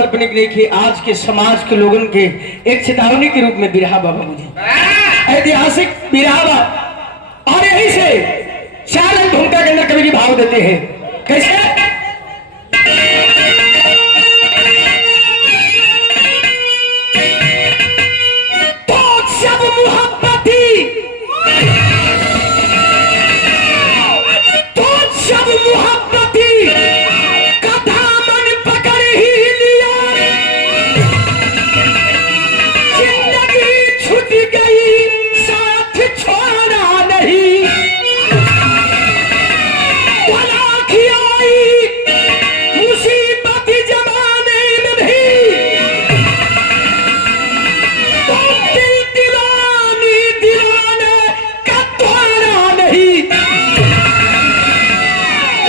काल्पनिक नहीं कि आज के समाज के लोगों के एक चेतावनी के रूप में बिरहा बाबा मुझे ऐतिहासिक बिरहा बा। और यही से चार रंग भूमिका के अंदर कवि जी भाव देते हैं। कैसे? तो सब मोहब्बती, तो सब मोहब्बती का दामन पकड़ ही लिया, जिंदगी छूट गई साथ छोड़ा नहीं। मुसीबत जमाने में भी तो दिल दीवानी दीवाने का तोड़ा नहीं।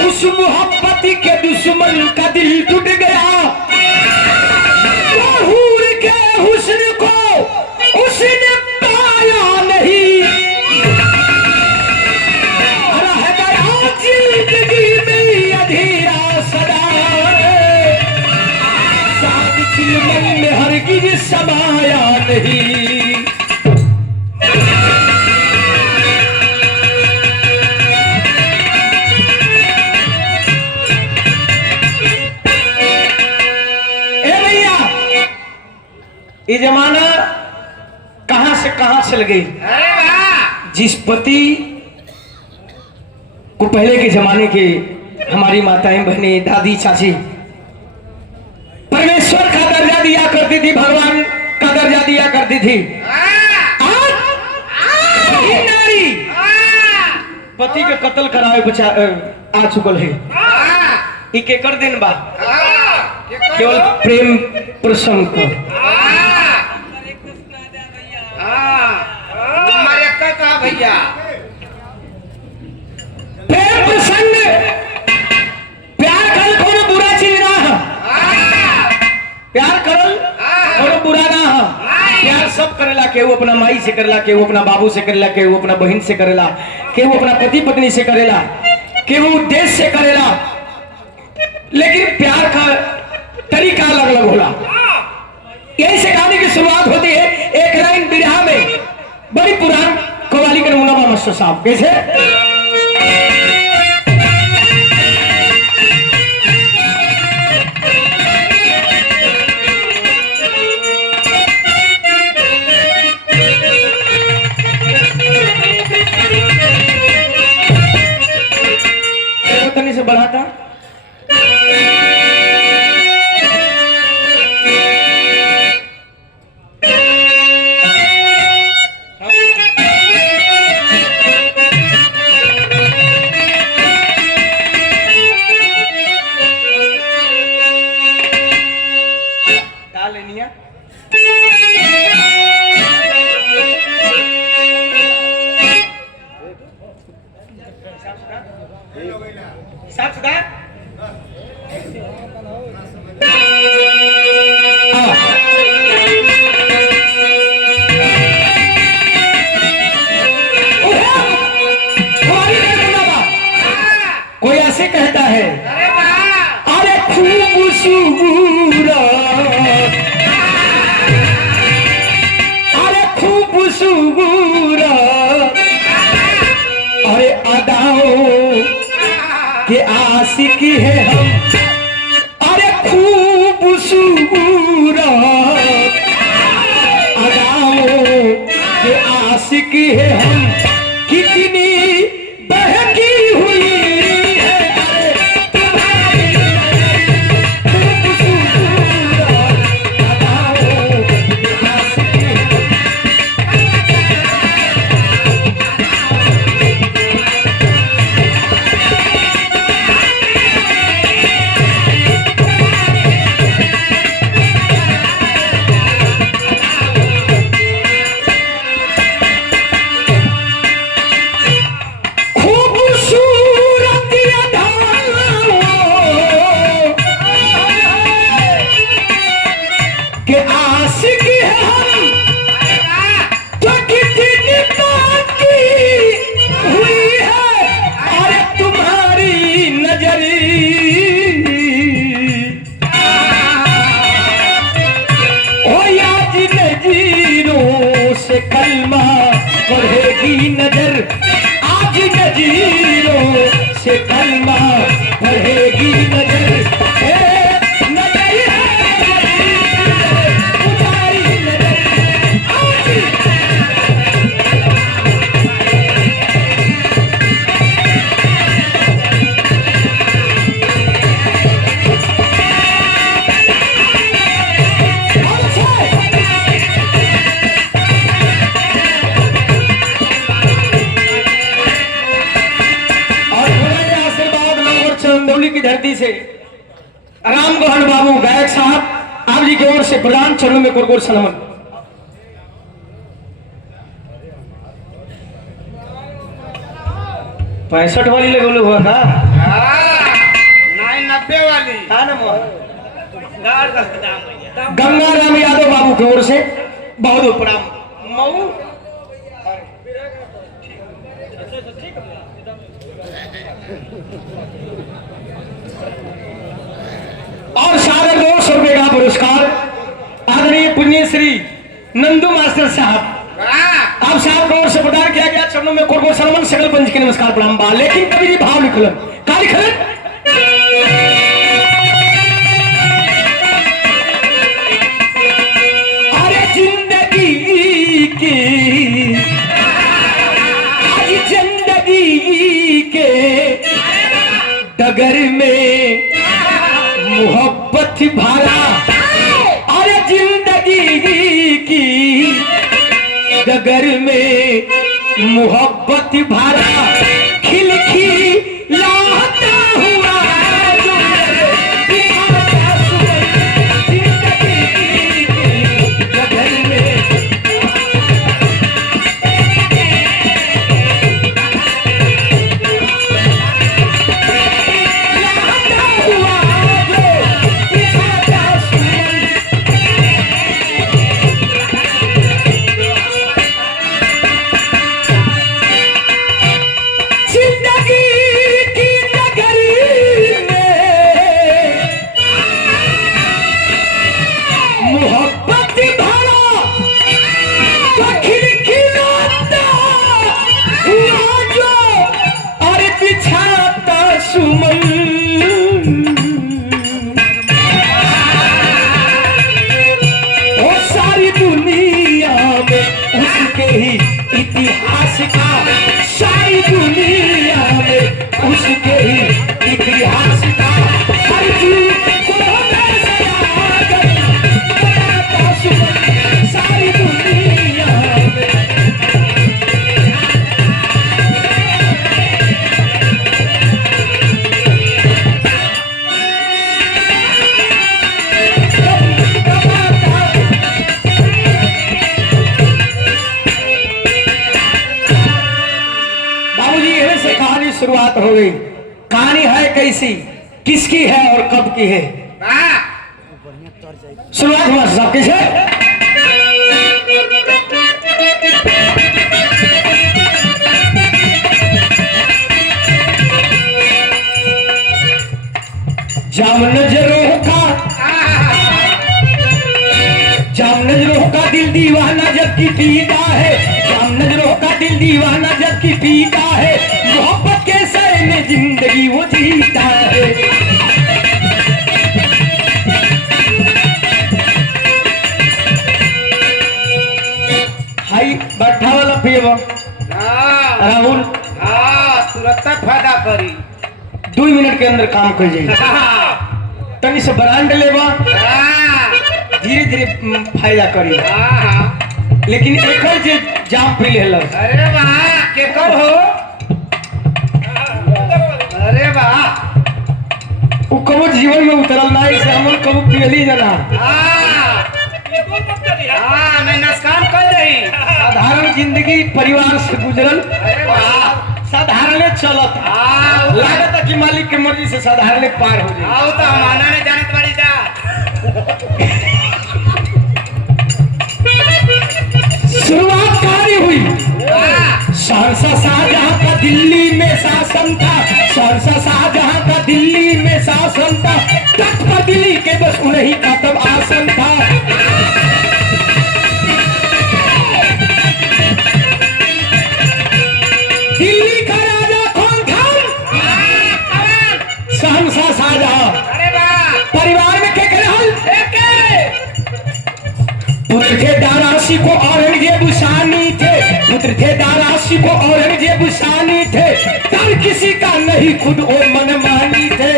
उस मोहब्बत के दुश्मन का दिल टूट गया, हूर के हुस्न को उसने पाया नहीं। रह गया जिंदगी में अधीरा सदा, साथ चिलमन में हरगिज समाया नहीं। ये जमाना कहां से कहां चल गई। जिस पति को पहले के जमाने के हमारी माताएं बहनें दादी चाची परमेश्वर का दर्जा दिया करती थी, भगवान का दर्जा दिया करती थी, आज नारी पति के कत्ल करावे बचा आ चुकल है। ई केकर दिन बा? केवल प्रेम प्रसंग को भैया प्रेम प्रसंग, प्यार करल कोनो बुरा चीज ना है। प्यार करल कोनो बुरा ना है। प्यार सब करेला, केहू अपना माई से करेला, केहू अपना बाबू से करेला, केहू अपना बहन से करेला, केहू अपना पति पत्नी से करेला, केहू देश से करेला। लेकिन प्यार का तरीका अलग अलग होला। यही से कहानी की शुरुआत होती है एक लाइन बिरहा में, बड़ी पुरान कवाली का नमूना बा मास्टर साहब। कैसे? तनी से बढ़ाता कोई ऐसे कहता है, अरे खूबसूरत, अरे खूबसूरत, अरे अदाओं के आशिकी है हम, अरे खूबसूरत अदाओं के आशिकी है हम। कितनी बहकी हुई बढ़ेगी नजर नजर उतारी नजर चंदौली की धरती से राम गोहन बाबू गायक साहब आप जी की ओर से प्रधान चरणों में कुरकुर सनमन। 65 वाली ले बोले हुआ था 90 वाली हाँ ना गंगा राम यादव बाबू की ओर से बहुत बहुत प्रणाम। मऊ और सागर 200 रुपए का पुरस्कार आदरणीय पुण्य श्री नंदू मास्टर साहब आप साहब की ओर से प्रदान किया गया। चरणों में कोरगोर सनमन सकल पंच के नमस्कार प्रणाम बा। लेकिन कभी भी भाव लिखलन का लिखलन अरे जिंदगी की आज जिंदगी के डगर में मोहब्बत भरा अरे जिंदगी की डगर में मोहब्बत भरा खिल खिलाता हुआ जो दिखाता सुबह जिंदगी की डगर में लाता हुआ इतिहास का सारी दुनिया में उसके ही इतिहास का हर चीज सारी दुनिया में शुरुआत हो गई। कहानी है कैसी किसकी है और कब की है शुरुआत हुआ साहब किसे जाम नजरों का दिल दीवाना जबकि पीता है जाम नजरों का दिल दीवाना जबकि पीता है मोहब्बत के सर में जिंदगी वो जीता है। हाई बैठा वाला पिए राहुल तुरंत फायदा करी 2 मिनट के अंदर काम कर जाइए तनी से ब्रांड लेवा धीरे धीरे फायदा करी लेकिन एक जे जाम पी ले अरे वाह केकर हो अरे वाह वो कबो जीवन में उतरल ना इसे हमन कबो पियली जना मैं नस्कान कर रही साधारण जिंदगी परिवार से गुजरल अरे वाह साधारण चलत लागत कि मालिक के मर्जी से साधारण पार हो जाए आओ तो हमारा ने जानत वाली जा शुरुआत कहानी हुई सहरसा शाहजहां का दिल्ली में शासन था सहरसा शाहजहां का दिल्ली में शासन था तख्त पर दिल्ली के बस उन्हीं का तब आसन था दिल्ली का राजा कौन था दारासी को औरंगजेब शानी थे, पुत्र थे दारासी को औरंगजेब शानी थे, डर किसी का नहीं खुद वो मनमानी थे।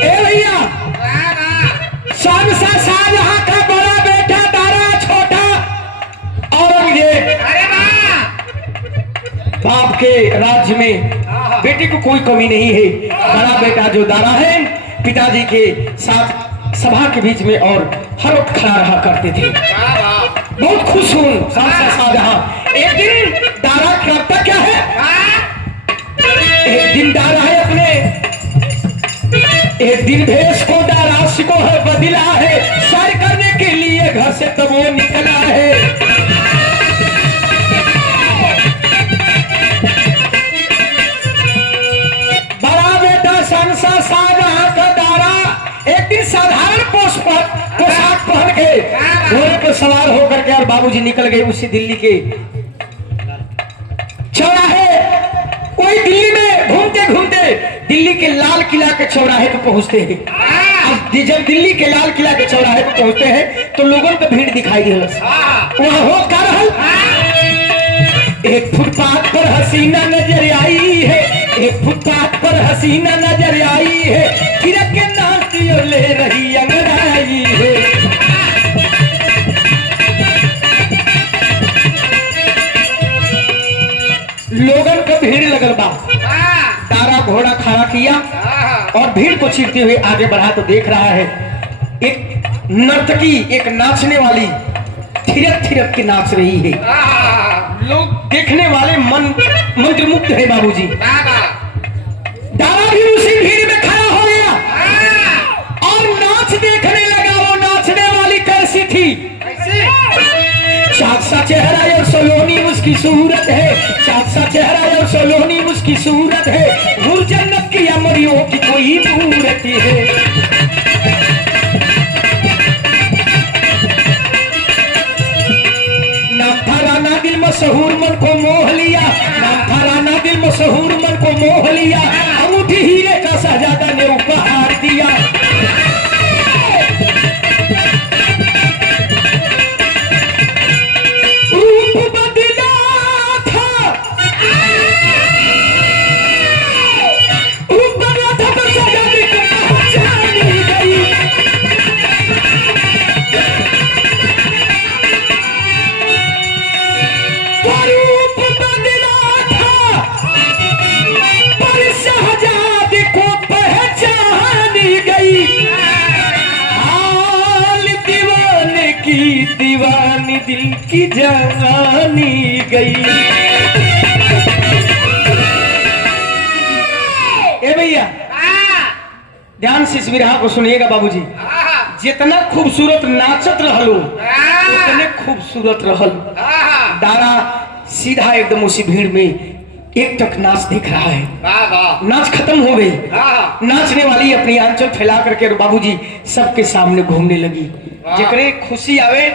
ए भैया, शाहजहां शाहजहां का बड़ा बेटा दारा, छोटा औरंगजेब। बाप के राज्य में बेटे को कोई कमी नहीं है। बड़ा बेटा जो दारा है, पिताजी के साथ सभा के बीच में और हर वक्त खड़ा रहा करते थे। बहुत खुश हूं शाहजहां। एक दिन दारा करता क्या है, एक दिन दारा है अपने, एक दिन भेष को दारासी को है बदला है, सैर करने के लिए घर से तब वो निकला है। शाहजहां का दारा एक दिन साधारण पोशाक पहन के घोड़े पर सवार होकर के और बाबूजी निकल गए उसी दिल्ली के चौराहे। वही दिल्ली में घूमते घूमते दिल्ली के लाल किला के चौराहे पे पहुंचते हैं। अब जब दिल्ली के लाल किला के चौराहे पे पहुंचते हैं तो लोगों को भीड़ दिखाई दी। वहां हो का रहल, एक फुटपाथ पर हसीना नजर आई है, एक फुटपाथ पर हसीना नजर आई है, थिरक के नाचती और ले रही अंगड़ाई है। लोगन को भीड़ लगल बा। दारा घोड़ा खड़ा किया और भीड़ को चीरते हुए आगे बढ़ा तो देख रहा है एक नर्तकी, एक नाचने वाली थिरक थिरक के नाच रही है। लोग देखने वाले मंत्रमुग्ध है बाबूजी। दारा भी उसी भीड़ में खड़ा हो गया और नाच देखने लगा। वो नाचने वाली कैसी थी, चाँद सा चेहरा और सलोनी उसकी सूरत है, चाँद सा चेहरा और सलोनी उसकी सूरत है, हुर जन्नत की अमरियों की कोई मूरत है। दिल मशहूर मन को मोह लिया, नाम था राना दिल मशहूर मन को मोह लिया, अंगूठी हीरे का शहजादा ने उपहार दिया। रूप बदला था, रूप बदला था तो शहजादी को पहचानी गई। दीवानी दिल की जवानी गई। ए भैया, ध्यान से इस विरहा को सुनिएगा बाबूजी। जितना खूबसूरत नाचत रहलो उतने खूबसूरत रहल। दारा सीधा एकदम उसी भीड़ में एक टक नाच देख रहा है। नाच खत्म हो गई। नाचने वाली अपनी आंचल फैला करके बाबूजी सबके सामने घूमने लगी। जेकरे खुशी आवे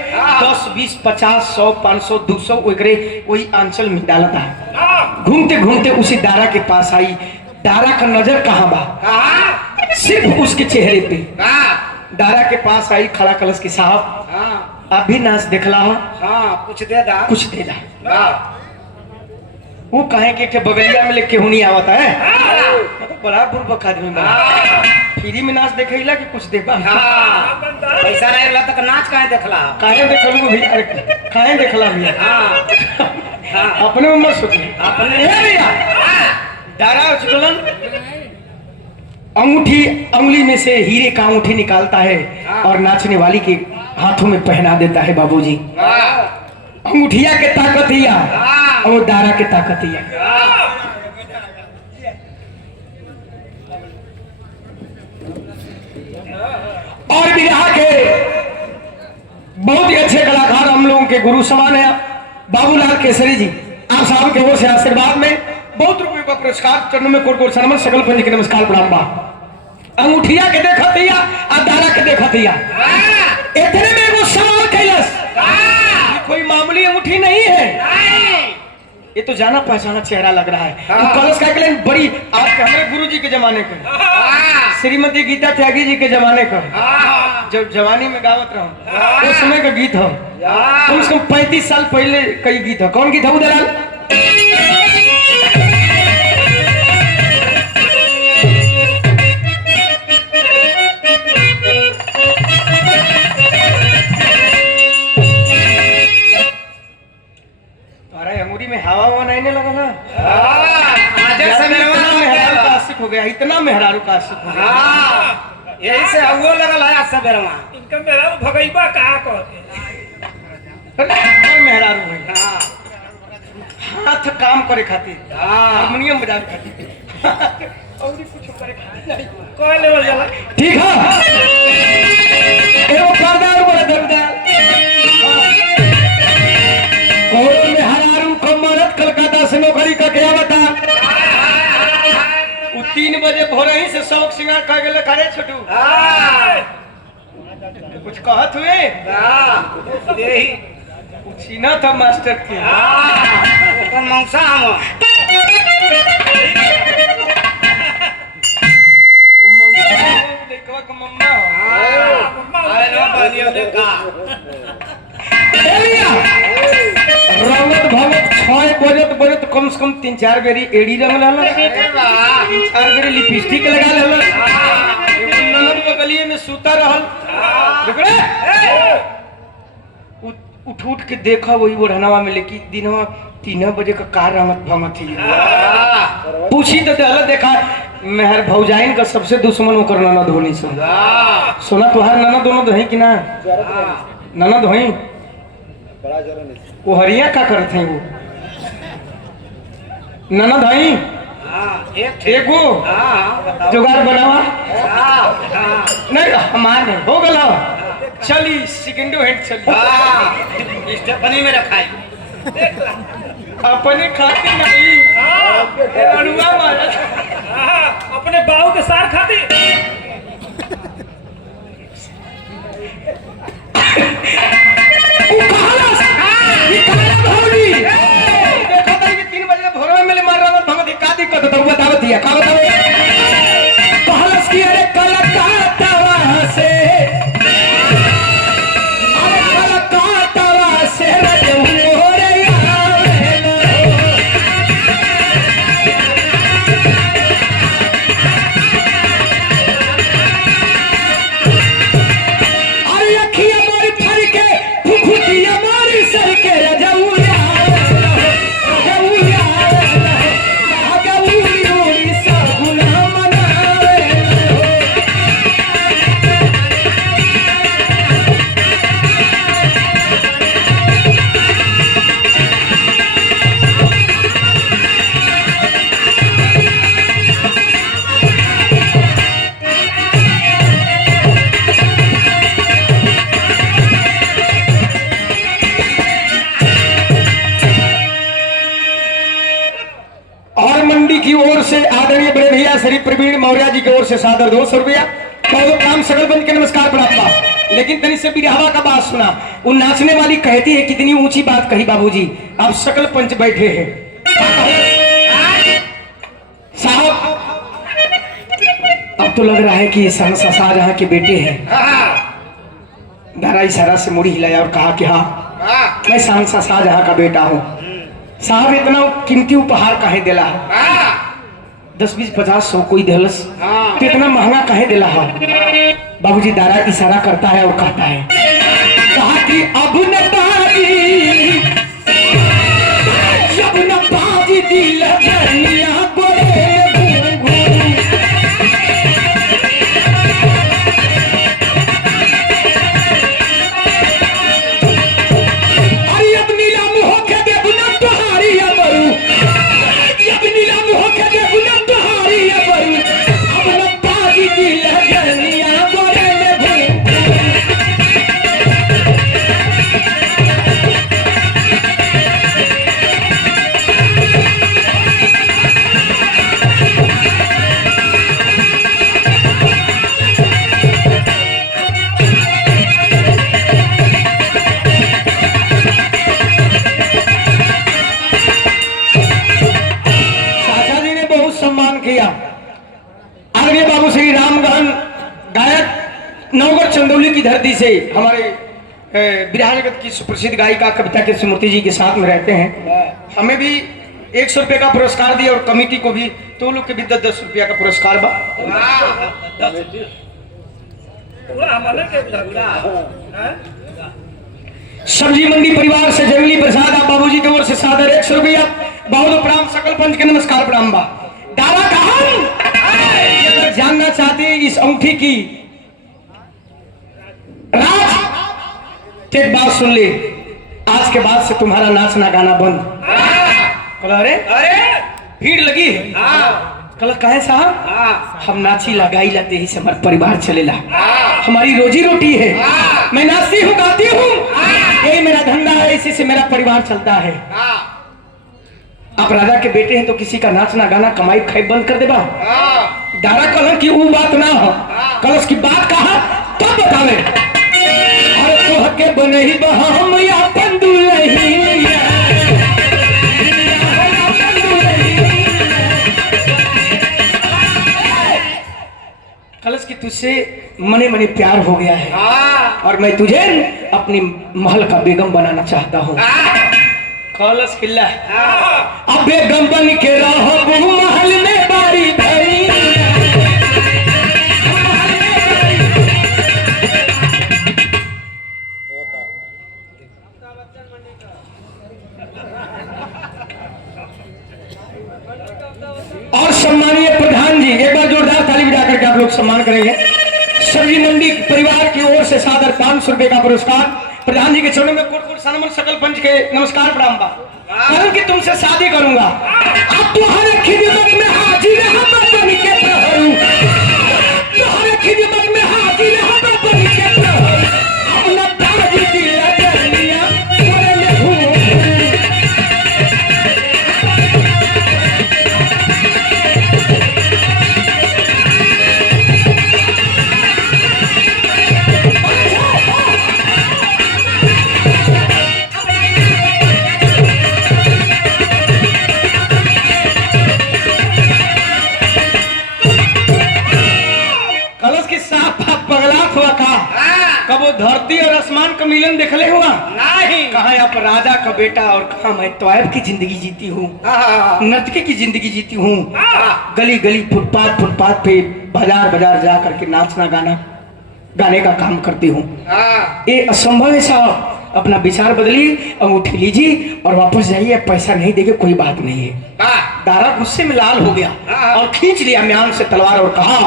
10, 20, 50, 100, 500, 200 वही आंचल में डालता है। घूमते घूमते उसी दारा के पास आई। दारा का नजर कहाँ बा, सिर्फ उसके चेहरे पे। दारा के पास आई, खड़ा कलश के साहब आप भी नाच देखला हो, कुछ दे दा, कुछ दे दा। वो कहे कि बगलिया में लेके हुनी आवता है, तो बड़ा बुर्बक आदमी बा। फ्री में नाच देखेला कि कुछ देबा। पैसा नहीं रहला तक नाच काहे देखला, काहे देखलू भैया, अरे काहे देखला भैया। अपने में मत सोच अपने भैया। दारा चुकलन अंगूठी, अंगुली में से हीरे का अंगूठी निकालता है और नाचने वाली के हाथों में पहना देता है बाबूजी। अंगूठिया के ताकत हिया और दारा के ताकत हिया। और बिरहा के बहुत ही अच्छे कलाकार हम लोगों के गुरु समान है बाबूलाल केसरी जी। आप साहब के ओर से आशीर्वाद में बहुत रुपये का पुरस्कार, चरणों में कोट कोट सनमन, सकल पंच के नमस्कार प्रणाम बा। अंगूठिया के देखत हिया और दारा के देखत हिया। इतने में वो सवाल कैलस, कोई मामूली अंगूठी नहीं है। ये तो जाना पहचाना चेहरा लग रहा है। हाँ। वो कलश का के लिए बड़ी आपके हमारे गुरु जी के जमाने का, श्रीमती गीता त्यागी जी के जमाने का, जब जवानी में गावत रहो उस समय का गीत हो। कम से कम 35 साल पहले कई गीत हो। कौन गीत है उदलाल? अरे अमूरी में हवा हुआ नहीं लगा ना, मेहरारू का आशिक हो गया, इतना मेहरारू का आशिक हो गया। यही से वो लगल है आज सबेरवा। इनका मेरा भगईबा कहा कहते मेहरारू है हाथ काम करे खातिर, हारमोनियम बजावे खातिर, और कुछ करे नहीं कोई लेवल जाला। ठीक है। एगो पर्दार बड़ा दमदार और मेहरारू को मरद कलकत्ता से नौकरी का क्या बता। वो 3 बजे भोर ही से शौक सिंगार कर गेले करे छोटू। कुछ कहत हुए यही छीना था मास्टर के। ओकर मौसा हम लड़कवा का मम्मा अरे ना बनियो ने का रंगत भगत 6 बजत कम से कम 3-4 बेरी एड़ी रंग लाला, अरे वाह 3-4 बेरी लिपस्टिक लगा लेला, ननद बगलिए में सूता रहल। उठ के देखा वही ओढ़नवा में, लेकिन दिनवा 3 बजे का कार रंगत भंगत ही पूछी तो दहला देखा मेहर भौजाइन का सबसे दुश्मन होकर ननद होनी सुन। सोना तुहार ननद दोनों है कि ना? ननद होई वो हरिया का करते हैं वो ननद हई एगो जुगाड़ बनावा नहीं हमार नहीं हो गला चली सेकंडो हैंड चली स्टेफनी में रखाई अपने खाते नहीं अड़ुआ मारा अपने बाऊ के सार खाती की ओर से आदरणीय बड़े भैया श्री प्रवीण मौर्य जी की ओर से सादर 200 रुपया। बहुत काम सकल बंद के नमस्कार प्रणाम। लेकिन तनी से बिरहवा का बात सुना। वो नाचने वाली कहती है कितनी ऊंची बात कही बाबूजी। अब सकल पंच बैठे हैं साहब। अब तो लग रहा है कि ये सहनसा शाहजहां के बेटे हैं। दारा इशारा से मुड़ी हिलाया और कहा कि हाँ मैं सहनसा शाहजहां का बेटा हूँ। साहब इतना कीमती उपहार काहे दिला है? 10 20 50 100 कोई दिलस तो इतना महंगा काहे दिला है? बाबूजी दारा इशारा करता है और कहता है कहा कि अब न बाजी जब न बाजी दिल धनिया गोरे की धरती से हमारे बिरहा जगत की सुप्रसिद्ध गायिका कविता के स्मृति जी के साथ में रहते हैं। हमें भी 100 रुपये का पुरस्कार दिया और कमेटी को भी, तो लोग के भी 10-10 रुपया का पुरस्कार बा। पूरा हमारे के पूरा हैं? सब्जी मंडी परिवार से जंगली प्रसाद आप बाबूजी की ओर से सादर 100 रुपया। बहुत प्रणाम, सकल पंच के नमस्कार प्रणाम बा। दादा कहा जानना चाहते हैं इस अंगूठी की राज, तो एक बात सुन ले, आज के बाद से तुम्हारा नाचना गाना बंद। कल अरे भीड़ लगी है। कल कहे साहब हम नाची लगाई लाते ही से हमारा परिवार चलेला, हमारी रोजी रोटी है। मैं नाचती हूँ, गाती हूँ, यही मेरा धंधा है, इसी से मेरा परिवार चलता है। आप राजा के बेटे हैं तो किसी का नाचना गाना कमाई खाई बंद कर देबा। दारा कलर की वो बात ना हो, कलश की बात कहा तब बतावे। अरे तो हके बने ही बहाम या पंदुलही, कलश की तुझसे मने मने प्यार हो गया है और मैं तुझे अपनी महल का बेगम बनाना चाहता हूँ। कलश किल्ला अब बेगम बन के रहो महल में बारी भरी। और सम्मानीय प्रधान जी, एक बार जोरदार ताली बजा करके आप लोग सम्मान करेंगे। सब्जी मंडी परिवार की ओर से सादर 500 रुपए का पुरस्कार प्रधान जी के चरणों में कोट कोट सनमन सकल पंच के नमस्कार प्रणाम बा। कारण कि तुमसे शादी करूंगा, अब तुम्हारे खिदमत में हाजिर हम बन के प्रहरू, तुम्हारे खिदमत में हाजिर हम बन के प्रहरू, अपना ताज दिला जलिया मोरे घूम। कब वो धरती और आसमान का मिलन देखले हुआ नहीं। कहा आप राजा का बेटा और कहा मैं तवायब की जिंदगी जीती हूँ, नर्तकी की जिंदगी जीती हूँ। गली गली फुटपाथ पे बाजार बाजार जा करके नाचना गाने का काम करती हूँ। ये असंभव है साहब, अपना विचार बदली, अंगूठी लीजिए और वापस जाइए। पैसा नहीं देंगे कोई बात नहीं है। दारा गुस्से में लाल हो गया और खींच लिया म्यान से तलवार और कहा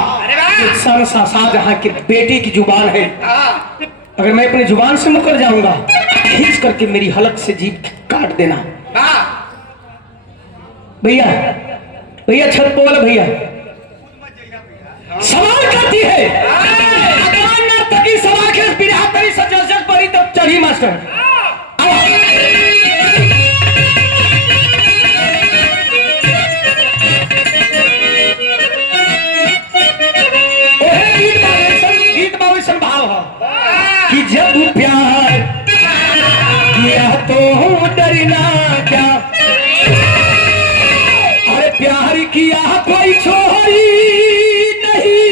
शाहजहां के बेटे की जुबान है, अगर मैं अपनी जुबान से मुकर जाऊंगा खींच करके मेरी हलक से जीभ काट देना। भैया भैया छत पे वाला भैया सवाल करती है तकी सवाल के बिरहा तरी सजग परी तब चढ़ी मास्टर। कि जब प्यार किया तो डरना क्या, अरे प्यार किया कोई छोरी नहीं,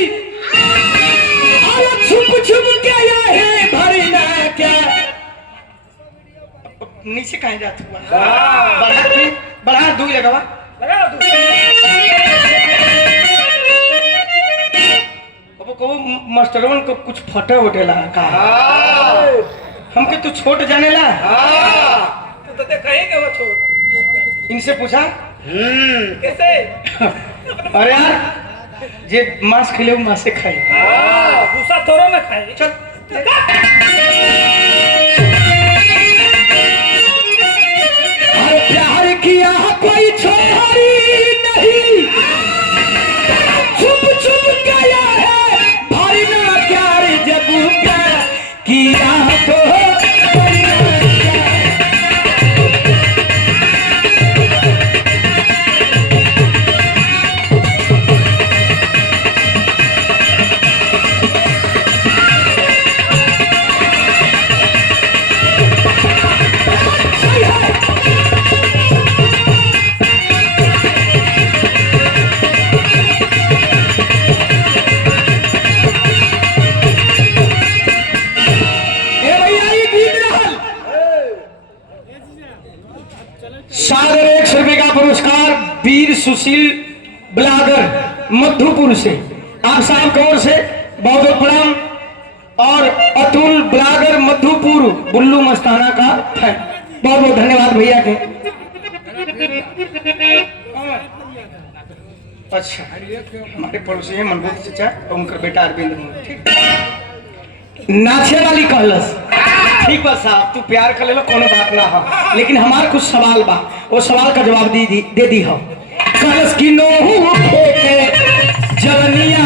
अरे छुप छुप गया है भरना क्या। नीचे कहीं जाते बढ़ा दूर लगा को मास्टरवन को कुछ फटे उठे ला का हमके तू छोट जाने ला। तो कहेंगे वो छोड़, इनसे पूछा कैसे? अरे यार जे मांस खिले मांस से खाए, भूसा थोड़ा ना खाए। चल प्यार किया कोई छोरी नहीं, छुप छुप गया है भरना क्या, जब प्यार किया तो सागर 100 रुपए का पुरस्कार वीर सुशील ब्लागर मधुपुर से आप साहब की ओर से बहुत बहुत प्रणाम। और अतुल ब्लागर मधुपुर बुल्लू मस्ताना का है, बहुत बहुत धन्यवाद भैया के। अच्छा हमारे पड़ोसी हैं मनभूत चचा और उनका बेटा अरविंद। ठीक नाचे वाली कहलस ठीक बा साहब तू प्यार कर ले कोनो बात ना हो, लेकिन हमार कुछ सवाल बा वो सवाल का जवाब दे दी हो। कहलस की नोहू के जवनिया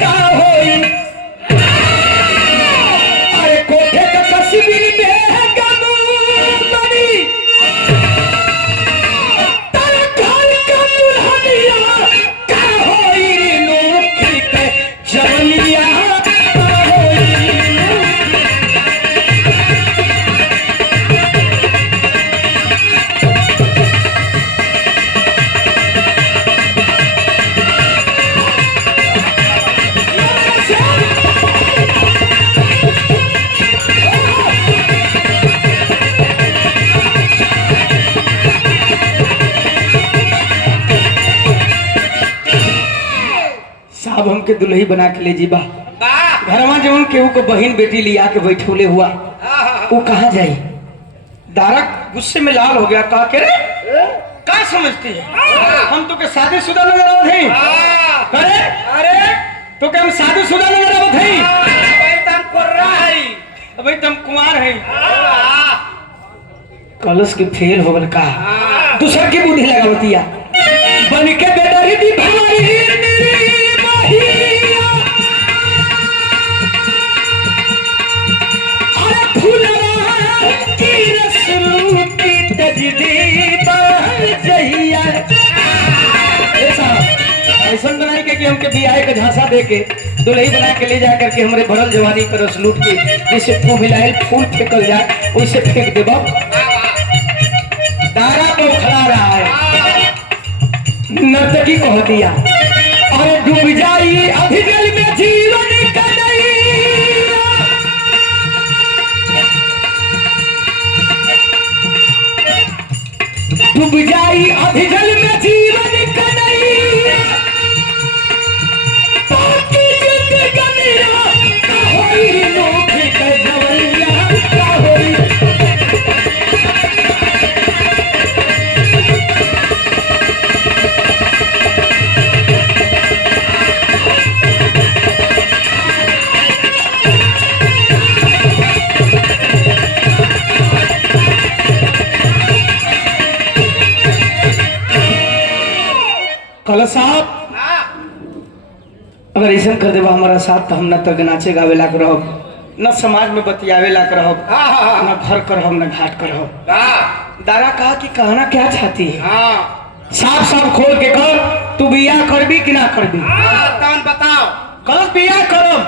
का होई अरे कोठे का तस्वीर में गमू बनी तर घर का दुल्हनिया का होई नोखी के जवनिया साहब हमके दुल्ही बना के ले जीबा घरवा जवन केहू को बहन बेटी लिया के बैठोले हुआ वो कहाँ जाई। दारा गुस्से में लाल हो गया कहा के रे का समझती है हम तो के शादीशुदा नजर आवत हई। अरे अरे तो के हम शादीशुदा नजर आवत हई भाई तुम कुमार है। कलश के फेल हो गल का दूसर की बुद्धि लगावतिया बन के बेडरी दी भाई ऐसा बनाई के कि हमके बियाह के झांसा दे के दुल्ही बना के ले जा करके हमारे भरल जवानी का रस लूट के जैसे फूल फूल फेंकल जाए वैसे फेंक दे दारा तो खड़ा रहा है नर्तकी कह दिया और डूब जाई अभिजल में जीवन डूब जाई अभिजल में जीवन कन्हैया बाकी जिंदगनिया का होई नोखी के जवैया का होई। कल साहब अगर ऐसा कर देवा हमारा साथ तो हम न तो नाचे गावे लाग रहब न समाज में बतियावे लाग रहब न घर करब न घाट करब। दारा कहा कि कहना क्या चाहती है साफ साफ खोल के कर तू बियाह करबी कि ना करबी बताओ। कल बियाह करब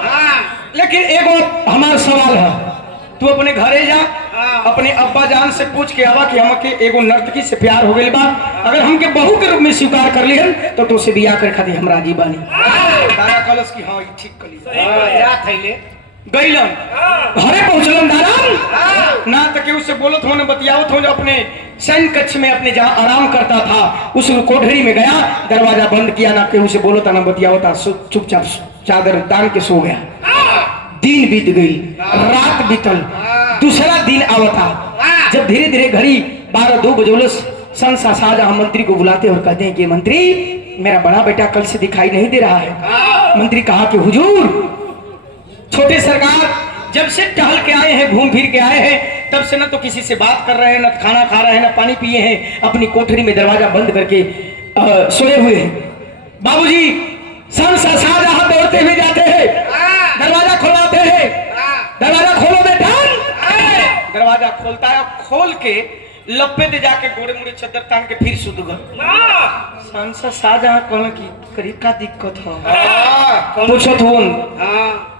लेकिन एगो हमार सवाल है तू अपने घरे जा अपने अब्बा जान से पूछ के आवा कि हमके एगो नर्तकी से प्यार हो गइल बा अगर हमके बहू के रूप में स्वीकार कर लिहन तो तुझसे बियाह करे खातिर हम राजी बानी। दारा कलस की हां ठीक कली जा थैले गइलन घरे पहुंचलन दारा ना तो केहू से बोलत हो न बतियावत हो अपने सैन कक्ष में अपने जहां आराम करता था उस कोठरी में गया दरवाजा बंद किया ना केहू से बोलता ना बतियावता चुपचाप चादर तान के सो गया। दिन बीत गई रात बीतल दूसरा दिन आवता जब धीरे धीरे घड़ी 12-2 बजोलस संसा शाहजहां मंत्री को बुलाते और कहते हैं कि मंत्री मेरा बड़ा बेटा कल से दिखाई नहीं दे रहा है। मंत्री कहा कि हुजूर छोटे सरकार जब से टहल के आए हैं घूम फिर के आए हैं तब से न तो किसी से बात कर रहे हैं न खाना खा रहे हैं न पानी पिए हैं अपनी कोठरी में दरवाजा बंद करके सोए हुए हैं। बाबूजी संसा शाहजहां दौड़ते हुए जाते हैं दरवाजा खुलवाते हैं दरवाजा खोलो बेटा दरवाजा खोलता है खोल के लप्पे दे जाके गोड़े मुड़े चद्दर तान के फिर सुध गए। सांसा शाहजहां कहना की करीब का दिक्कत हो पूछो तो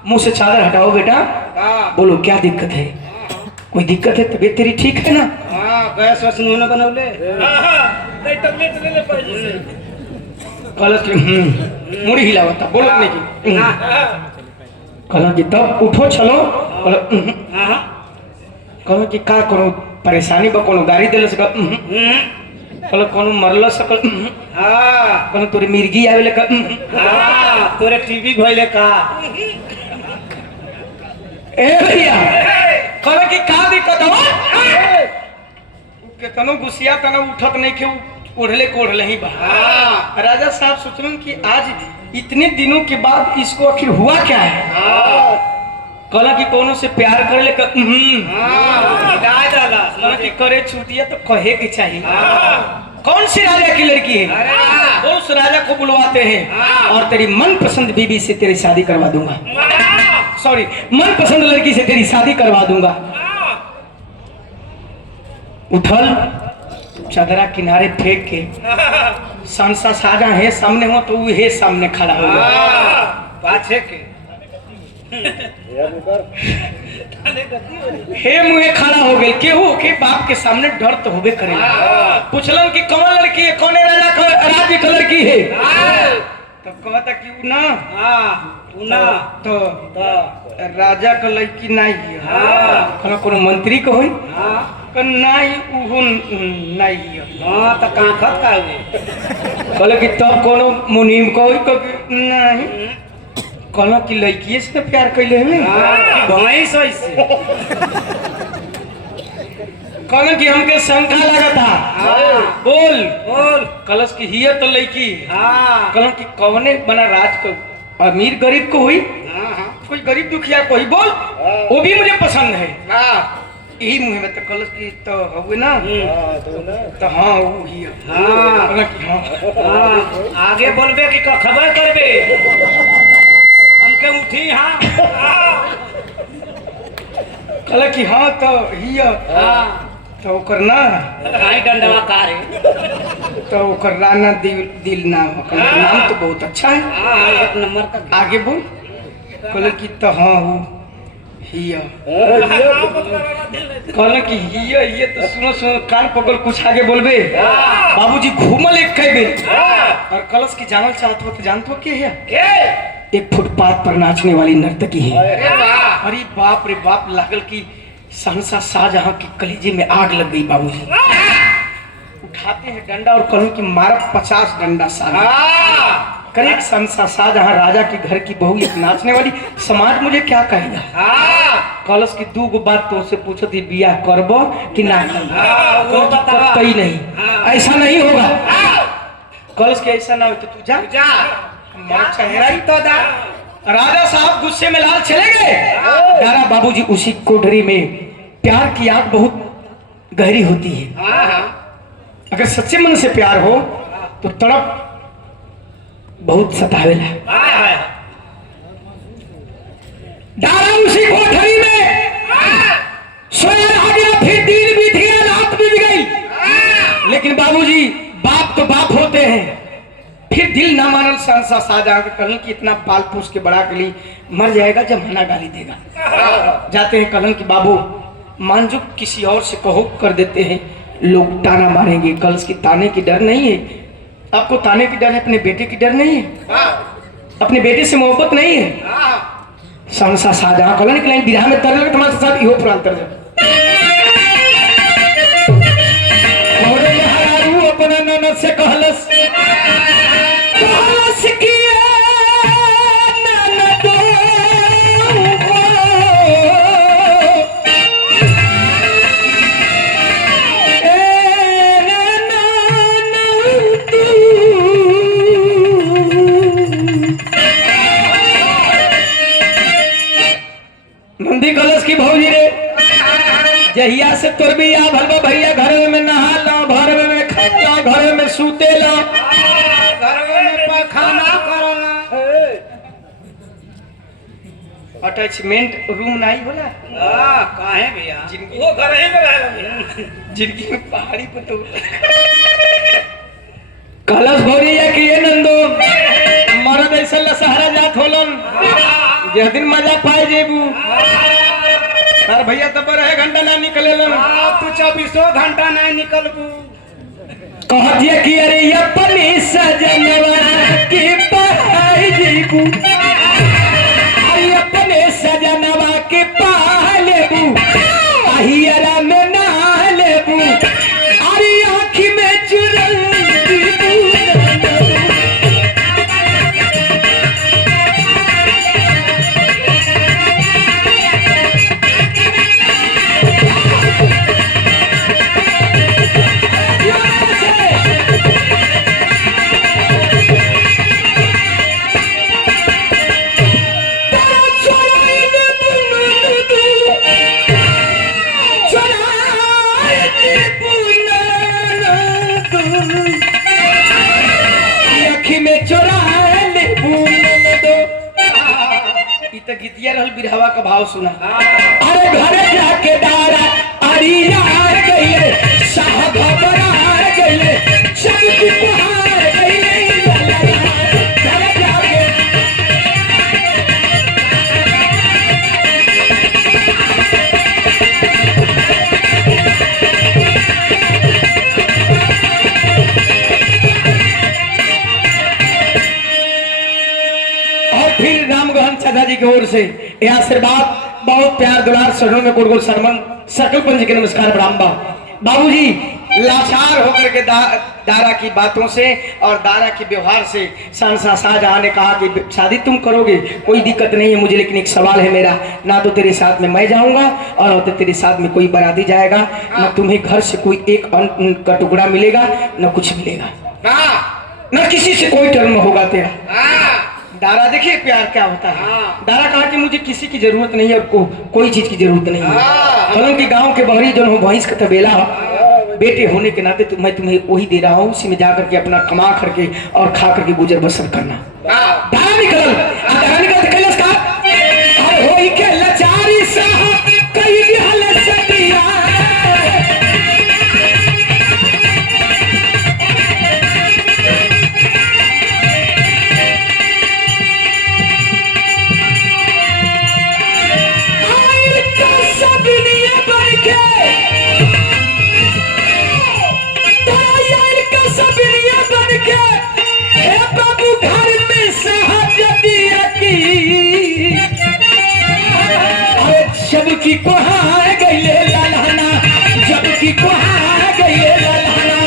मुंह से चादर हटाओ बेटा बोलो क्या दिक्कत है कोई दिक्कत है तबीयत तेरी ठीक है ना। गैस वैस नहीं बनवले नहीं तबीयत ले ले पैसे कलश की मुड़ी हिलावता बोलत नहीं की कल की तब उठो चलो कल की का करो परेशानी बा कोनो गाड़ी देले से कहल कोनो मरल सकल कहल तोरे मिर्गी आवेले का तोरे टीवी भइले का ए भैया कहल कि का दिक्कत हो केतनो गुस्सिया तना उठत नहीं के ओढ़ले कोढ़ले ही बा राजा साहब सोचलन कि आज इतने दिनों के बाद इसको आखिर हुआ क्या है कहला कि कोनो से प्यार करे ले कि करे छूटिया तो कहे के चाहिए कौन सी राजा की लड़की है उस राजा को बुलवाते हैं और तेरी मनपसंद बीबी से तेरी शादी करवा दूंगा सॉरी मनपसंद लड़की से तेरी शादी करवा दूंगा उथल चादरा किनारे फेंक के संसा साजा है सामने हो तो वो है सामने खड़ा होगा पाछे के हे मुहे खड़ा हो गए केहू के बाप के सामने डर तो होबे करे पूछलन कि कौन लड़की है कौन राजा राज्य की लड़की है तब कहता कि उ ना तो राजा का लड़की नहीं है कोनो मंत्री को होई नहीं उहो नहीं है तो काखत का हुए कहले कि तब कोनो मुनीम को होई कभी नहीं कहला कि लड़की से प्यार कैले हमें भैंस ऐसे कहला कि हमके शंका लगा था बोल कलश की हिया तो लड़की कहला कि कौने बना राज को अमीर गरीब को हुई कोई गरीब दुखिया को ही बोल वो भी मुझे पसंद है यही मुँह में तो कलश की तो हुए ना तो हाँ वो ही कहला कि हाँ आगे बोलबे कि खबर करबे हमके उठी कहला कि हाँ तो हिया तो ओकर ना काई डंडवा कारे तो ओकर राना दिल ना ओकर नाम तो बहुत अच्छा है एक नंबर का आगे बोल कहले कि तो हाँ वो हिया कहले कि हिया ये तो सुनो सुनो कान पकड़ कुछ आगे बोलबे बाबूजी घूमल एक कई बेर और कलश की जानल चाहत हो तो जानतो के है एक फुटपाथ पर नाचने वाली नर्तकी है अरे बाप रे बाप लागल की सहसा शाहजहां की कलेजे में आग लग गई बाबूजी उठाते हैं डंडा और कहूं कि मारा 50 डंडा साला करे सहसा शाहजहां राजा के घर की बहू एक नाचने वाली समाज मुझे क्या कहेगा कलश की दू गो बात तो उससे पूछो थी बियाह करबो कि ना करबो कतई नहीं ऐसा नहीं होगा कलश के ऐसा ना हो तो तू जा चेहरा ही तो दा राजा साहब गुस्से में लाल चले गए दारा बाबूजी उसी कोठरी में प्यार की आग बहुत गहरी होती है अगर सच्चे मन से प्यार हो तो तड़प बहुत सतावेला दारा उसी कोठरी में सोया रह गया फिर दिन बीत गया रात बीत गई लेकिन बाबूजी बाप तो बाप होते हैं फिर दिल ना मानल सहसा शाहजहां के कहलन कि इतना पाल पोस के बड़ा के लिए मर जाएगा जब मना गाली देगा जाते हैं कहलन कि बाबू मान जो किसी और से कहो कर देते हैं लोग ताना मारेंगे कलश की ताने की डर नहीं है आपको ताने की डर है अपने बेटे की डर नहीं है अपने बेटे से मोहब्बत नहीं है सहसा शाहजहां कहलन कि लाइन विधा में तर लगे तुम्हारे साथ इहो पुरान तर जाओ अपना ननद से कहलस नंदी कलश की भौजी रे जहिया से तोर भी आ भलवा भैया घर में नहा लो घर में खा लो घर में सूते लो अटैचमेंट रूम नहीं होला काहे भैया वो घर ही में रह जिंदगी में पहाड़ी पर तो कलश भौरिया कि ये नंदो मरद ऐसा लसहरा जात होलन जे दिन मजा पाए जेबू तार भैया तो 12 घंटा ना निकलेलन तू 24 घंटा नहीं निकलबू कह दिया कि अरे अपनी सजनवा की पाई जीबू अरे अपने सजनवा के पालेबू अहियरा में नाल गीतिया रहल बिरहवा का भाव सुना। अरे घरे जाके दारा अरिया गइले साहब बरार गइले सबकी पुहार गइले घरे जाके फिर रामगहन चाचा जी की ओर से यह आशीर्वाद बहुत प्यार दुलार शरणों में गुड़गुड़ शर्मन सकल पंच के नमस्कार प्रणाम बा। बाबूजी लाचार होकर के दारा की बातों से और दारा के व्यवहार से शहंशाह शाहजहां ने कहा कि शादी तुम करोगे कोई दिक्कत नहीं है मुझे, लेकिन एक सवाल है मेरा, ना तो तेरे साथ में मैं जाऊंगा और ना तो तेरे साथ में कोई बाराती जाएगा, ना तुम्हें घर से कोई एक अन्न का टुकड़ा मिलेगा, ना कुछ मिलेगा, ना किसी से कोई टर्म होगा तेरा। दारा देखिए प्यार क्या होता है। दारा कहा कि मुझे किसी की जरूरत नहीं है और कोई चीज की जरूरत नहीं है, हालांकि गांव के बहरी जो भैंस का तबेला बेटे होने के नाते मैं तुम्हें वही दे रहा हूँ, उसी में जाकर के अपना कमा करके और खा करके गुजर बसर करना। दारा निकल कैलाश का होई के लाचारी साहब कई हाल सदिया जबकि कोहार गइले ललहना, जबकि कोहार गइले ललहना,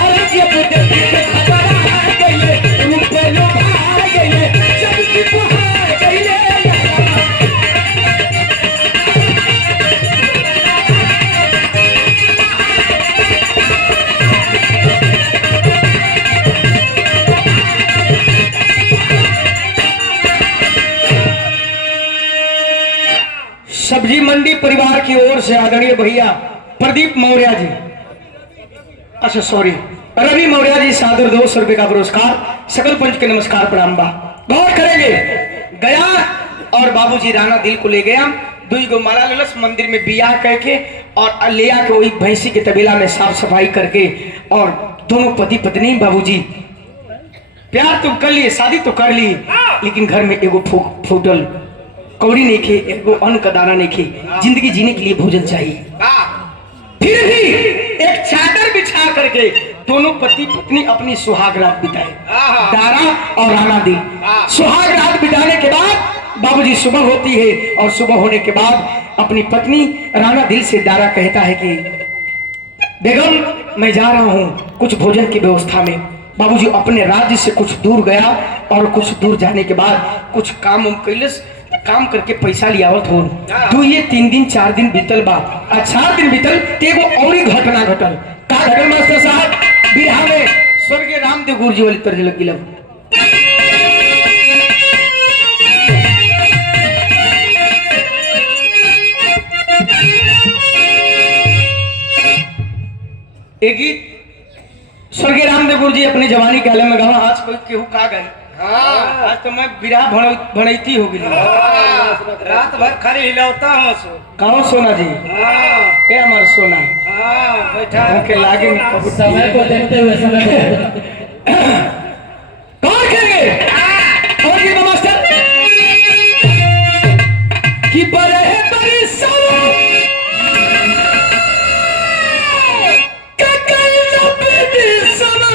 और जब देखी के खबर आ गइले रूपे लोभा गइले, जबकि कोहार गइले ललहना। सब्जी मंडी परिवार की ओर से आदरणीय भैया प्रदीप मौर्य जी, अच्छा सॉरी रवि मौर्य जी सादर 200 रुपए का पुरस्कार सकल पंच के नमस्कार प्रणाम बा। गौर करेंगे गया और बाबूजी राणा दिल को ले गया, दुई गो माला ललस मंदिर में बियाह करके और ले आके वही भैंसी के तबेला में साफ सफाई करके और दोनों पति पत्नी बाबूजी प्यार तो कर लिए, शादी तो कर ली, लेकिन घर में एगो फूटल कौड़ी नहीं खे, एगो अन्न का दाना नहीं खे, जिंदगी जीने के लिए भोजन चाहिए। फिर भी एक चादर बिछा करके दोनों पति पत्नी अपनी सुहाग रात बिताए, दारा और राणा दिल। सुहाग रात बिताने के बाद बाबूजी सुबह होती है और सुबह होने के बाद अपनी पत्नी राणा दिल से दारा कहता है कि बेगम मैं जा रहा हूँ कुछ भोजन की व्यवस्था में। बाबूजी अपने राज्य से कुछ दूर गया और कुछ दूर जाने के बाद कुछ काम कैलस, काम करके पैसा लियावत हो। तो ये 3 दिन 4 दिन बीतल बा, 4 दिन बीतल तेगो और घटना घटल। का घटल मास्टर साहब? बिरहा में स्वर्गीय रामदेव गुरु जी वाली तर्ज लगी। एक गीत स्वर्गीय रामदेव गुरु जी अपनी जवानी के आलम में गाँव आज कोई केहू का गए। आज तो मैं बिरहा भणैती हो गई, रात भर खरी हिलौता हूँ सो। कहो सोना जी? ए हमार सोना बैठा के लागे समय को देखते हुए समय कौन कहेंगे और ये मास्टर कि बड़े बड़े सरो ककल पे समा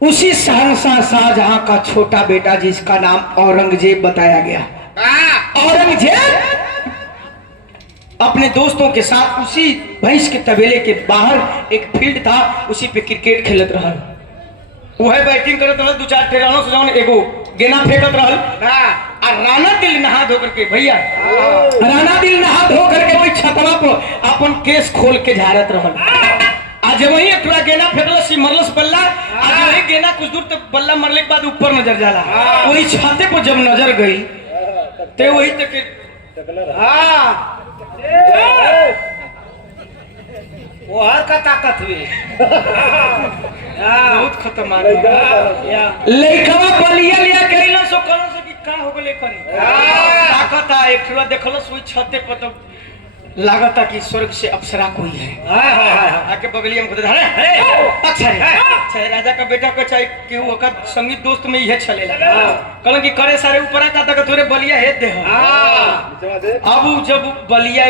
उसी शहंशाह शाहजहां का छोटा बेटा जिसका नाम औरंगजेब बताया गया। औरंगजेब अपने दोस्तों के साथ उसी भैंस के तबेले के बाहर एक फील्ड था, उसी पे क्रिकेट खेलत रहा। वह बैटिंग करत रहल, 2-4 टेरानो से जौन एगो गेना फेंकत रहल। आ राणा दिल नहा धो करके भैया, राणा दिल नहा धो करके वही छतवा पर अपन केस खोल के झाड़त रहल। आज वही एक थोड़ा गेना फेंकलस, मरलस बल्ला। आज वही गेना कुछ दूर तक बल्ला मरले के बाद ऊपर नजर जाला। वही छाते पर जब नजर गई तो वही तक वो हर का ताकत हुई। बहुत खतरनाक लइकवा बलिया लिया कइलो सो कनो से कि का हो गेले करे ताकत आ एक थोड़ा देखलो सोई छते पर तो लागता कि स्वर्ग से अप्सरा कोई है। आके बगलिया में धरे अच्छा राजा का बेटा को चाहे कि वो का संगीत दोस्त में यह चलेला कहलन कि करे सारे ऊपर का तक तोरे बलिया हेत दे। अब जब बलिया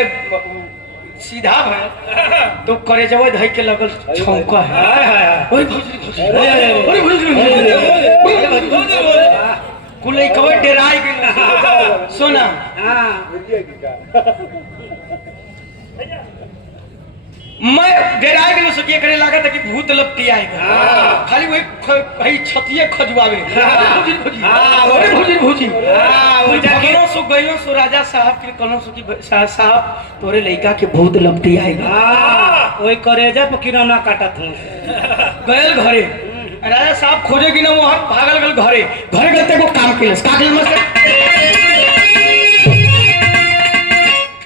सीधा है तो करे जब धई के लगल छौका है। ओए कुल कवर डेराई गेल सोना। मैं डेराई गेल सो के करे लागत कि भूत लपटी आएगा। खाली वही छतिए खजुआवे भूजी कनो सो गइलो सो राजा साहब के कनो सो कि साहब तोरे लइका के भूत लपटी आएगा। ओई करेजा पर किरौना काटत हूं गयल घरे राजा साहब खोजे कि ना वो भागल गल घरे घरे गलते को काम केलस का केल मस्त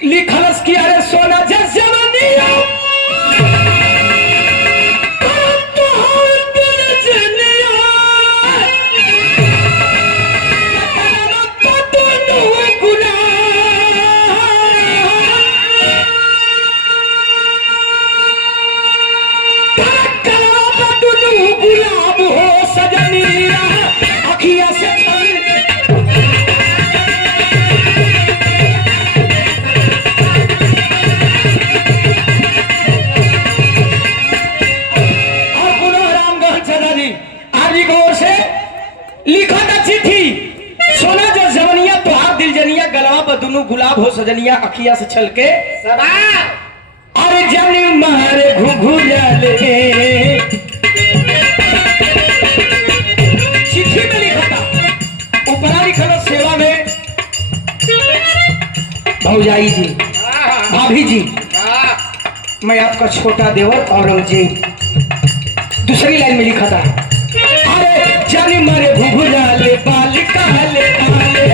लिखलस कि अरे सोना जस जवनिया गुलाब हो सजनिया अखिया से लिखा था चिट्ठी सोना जो जवनिया तुहार दिल जनिया गलवा बदुनु गुलाब हो सजनिया अखिया से छलके अरे जनी मारे घुघुरले चिट्ठी में लिखा था ऊपर लिखा सेवा में भौजाई जी भाभी जी मैं आपका छोटा देवर औरंगजेब। दूसरी लाइन में लिखा था अरे जानी मारे घुघुराले बालिका ले आले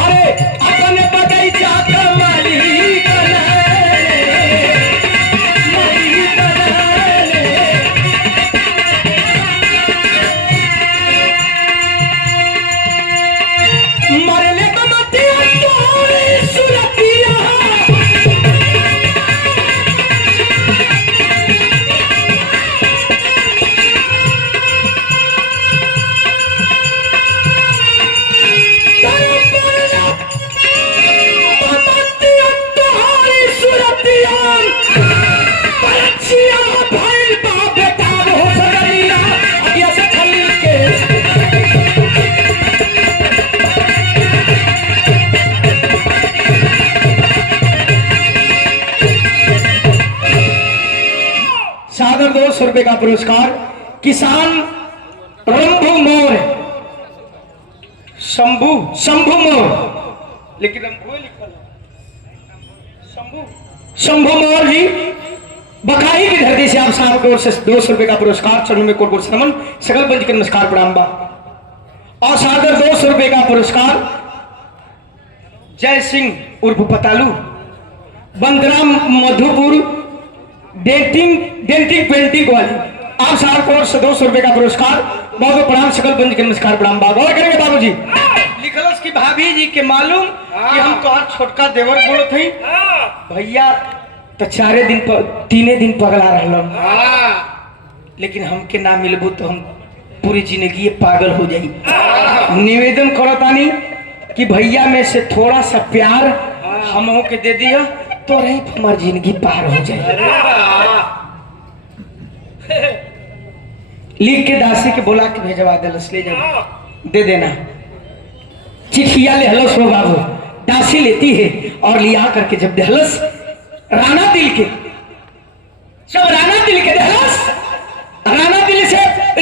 अरे अपने बगीचा का मालिक मरले बमतिया तोरे सुरतिया सादर 200 रुपए का पुरस्कार किसान रंभू मोर शंभू मोर लेकिन रंभू लिखा शंभू मोर जी बकाई की धरती से आप साहब की ओर से 200 रुपए का पुरस्कार चरणों में कोट नमन सकल पंच के नमस्कार प्रणाम बा। और सादर 200 रुपए का पुरस्कार जय सिंह उर्फ पतालू बंदराम मधुपुर डेंटिंग पेंटिंग वाले आप साहब को 200 रुपए का पुरस्कार बहुत प्रणाम सकल पंच के नमस्कार प्रणाम बा। गौर करेंगे बाबूजी लिखलस की भाभी जी के मालूम कि हम तोहार छोटका देवर बोलत हई भैया तो 3 दिन पगला रहल लेकिन हमके ना मिलबू तो हम पूरी जिंदगी पागल हो जाई। निवेदन करतानी कि भैया में से थोड़ा सा प्यार हमों के दे दिया तो रही हमारी जिंदगी पार हो जाए। लिख के दासी के बोला के भेजवा दे ले जा दे देना चिट्ठिया ले हलो सो बाबू दासी लेती है और लिया करके जब दहलस राणा दिल के दहलस राणा दिल से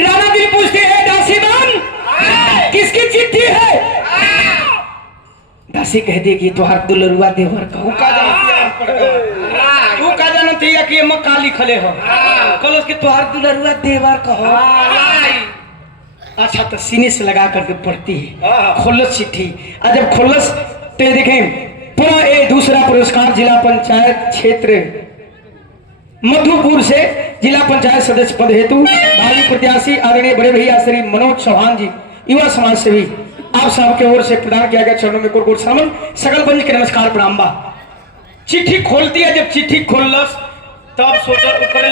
राणा दिल पूछते हैं दासी बान किसकी चिट्ठी है? दासी कह देगी तो हर दुलरुआ देवर कहू का तू का जानती है कि ये मक्का लिखले हो कल उसके तोहार दुलरुआ देवर कहो। अच्छा तो सीने से लगा करके पढ़ती है खोलस चिट्ठी और जब खोलस तो ये देखें पुनः ये दूसरा पुरस्कार जिला पंचायत क्षेत्र मधुपुर से जिला पंचायत सदस्य पद हेतु भावी प्रत्याशी आदरणीय बड़े भैया श्री मनोज चौहान जी युवा समाज सेवी आप सबके ओर से प्रदान किया गया चरणों में कोट सनमन सकल पंच के नमस्कार प्रणाम बा। चिट्ठी खोलती है जब चिट्ठी खोलस तब सोचा ऊपर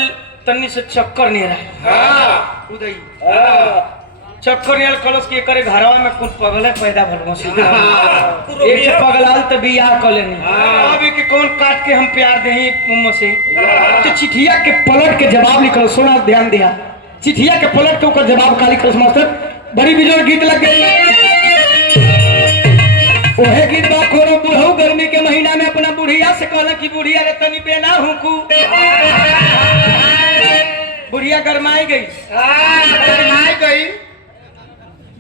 तन्नी से चक्कर नहीं रहा उदय चक्कर नहीं कलस के करे घरवा में कुछ पगले पैदा भलवा से एक पगलाल तो बियाह कर लेनी अभी के कौन काट के हम प्यार दे मुंह से तो चिट्ठिया के पलट के जवाब लिखल सोना ध्यान दिया चिट्ठिया के पलट के ऊपर जवाब का लिखल मास्टर बड़ी बिजोड़ गीत लग गई ओहे गीत बा कोनो बुढ़ऊ गर्मी के महीना में अपना बुढ़िया से कहला कि बुढ़िया रे तनी पे ना हुकू बुढ़िया गरमाई गई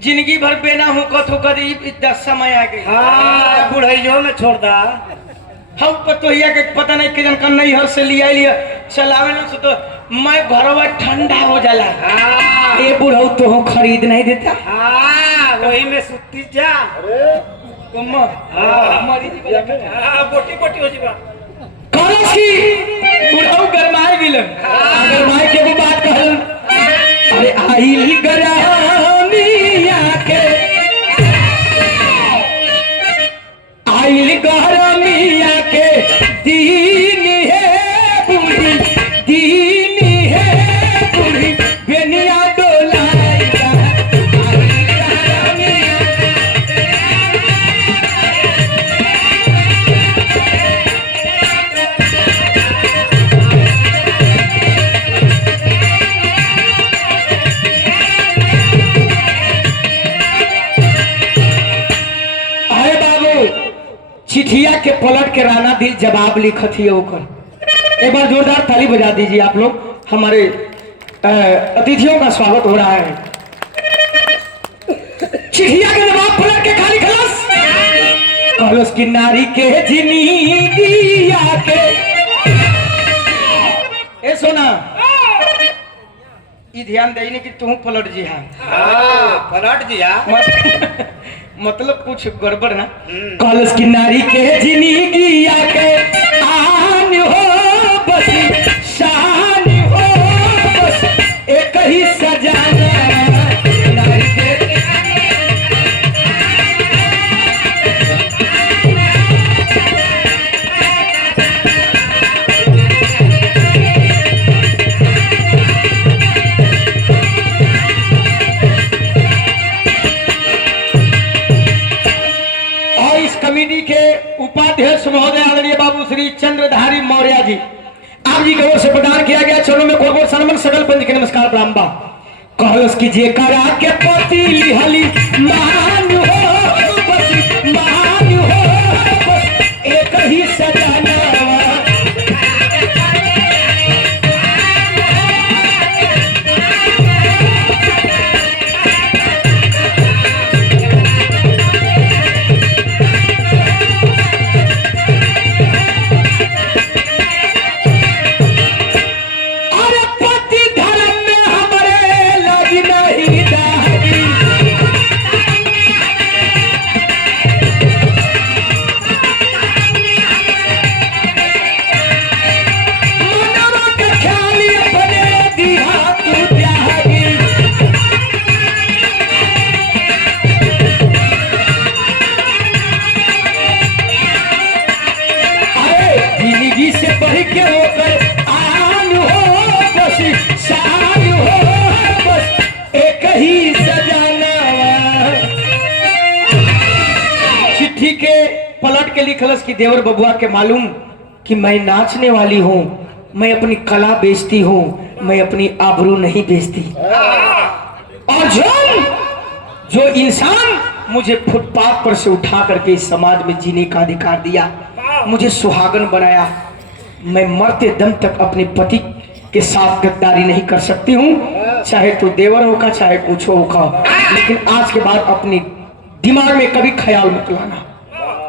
जिंदगी भर बेना हूँ कथो करी समय आ गई बुढ़ैयो में छोड़ दा हम पतोहिया के पता नहीं कि जन नहीं हर से लिया लिया चलावे ना तो मैं घरवा ठंडा हो जाला ये बुढ़ऊ तो हो खरीद नहीं देता वही में सुती जा मरी जी बोटी बोटी हो जीवा कॉलेज की बुढ़ऊ गरमाए गिलन गरमाए के वो बात कहलन अरे आई गरमिया के आई गरमिया के दीन है बूढ़ी बेनिया डोलाएगा चिट्ठिया के पलट के राणा दिल जवाब लिखत ही ओकर एक बार जोरदार ताली बजा दीजिए आप लोग हमारे अतिथियों का स्वागत हो रहा है। चिट्ठिया के जवाब पलट के खाली खलास कहलस की नारी के जिंदगी आके ए सोना ई ध्यान दे नहीं कि तू पलट जी पलट दिया मतलब कुछ गड़बड़ ना कॉलेज की नारी के जिंदगी आके आन हो बस शान हो बस एक ही सजाना नारी के कमेटी के उपाध्यक्ष महोदय आदरणीय बाबू श्री चंद्रधारी मौर्य जी आप जी की ओर से प्रदान किया गया चरणों में कोट सनमन सकल पंच के नमस्कार प्रणाम बा। कहलस की जे करा के पति लिहली मान हो बस मान हो बस एक ही सजाना पलट के लिखलस की देवर बबुआ के मालूम कि मैं नाचने वाली हूँ मैं अपनी कला बेचती हूँ मैं अपनी आबरू नहीं बेचती और जो इंसान मुझे फुटपाथ पर से उठा करके इस समाज में जीने का अधिकार दिया, मुझे सुहागन बनाया। मैं मरते दम तक अपने पति के साथ गद्दारी नहीं कर सकती हूँ, चाहे तो देवर होगा चाहे कुछ होगा, लेकिन आज के बाद अपने दिमाग में कभी ख्याल मत लाना।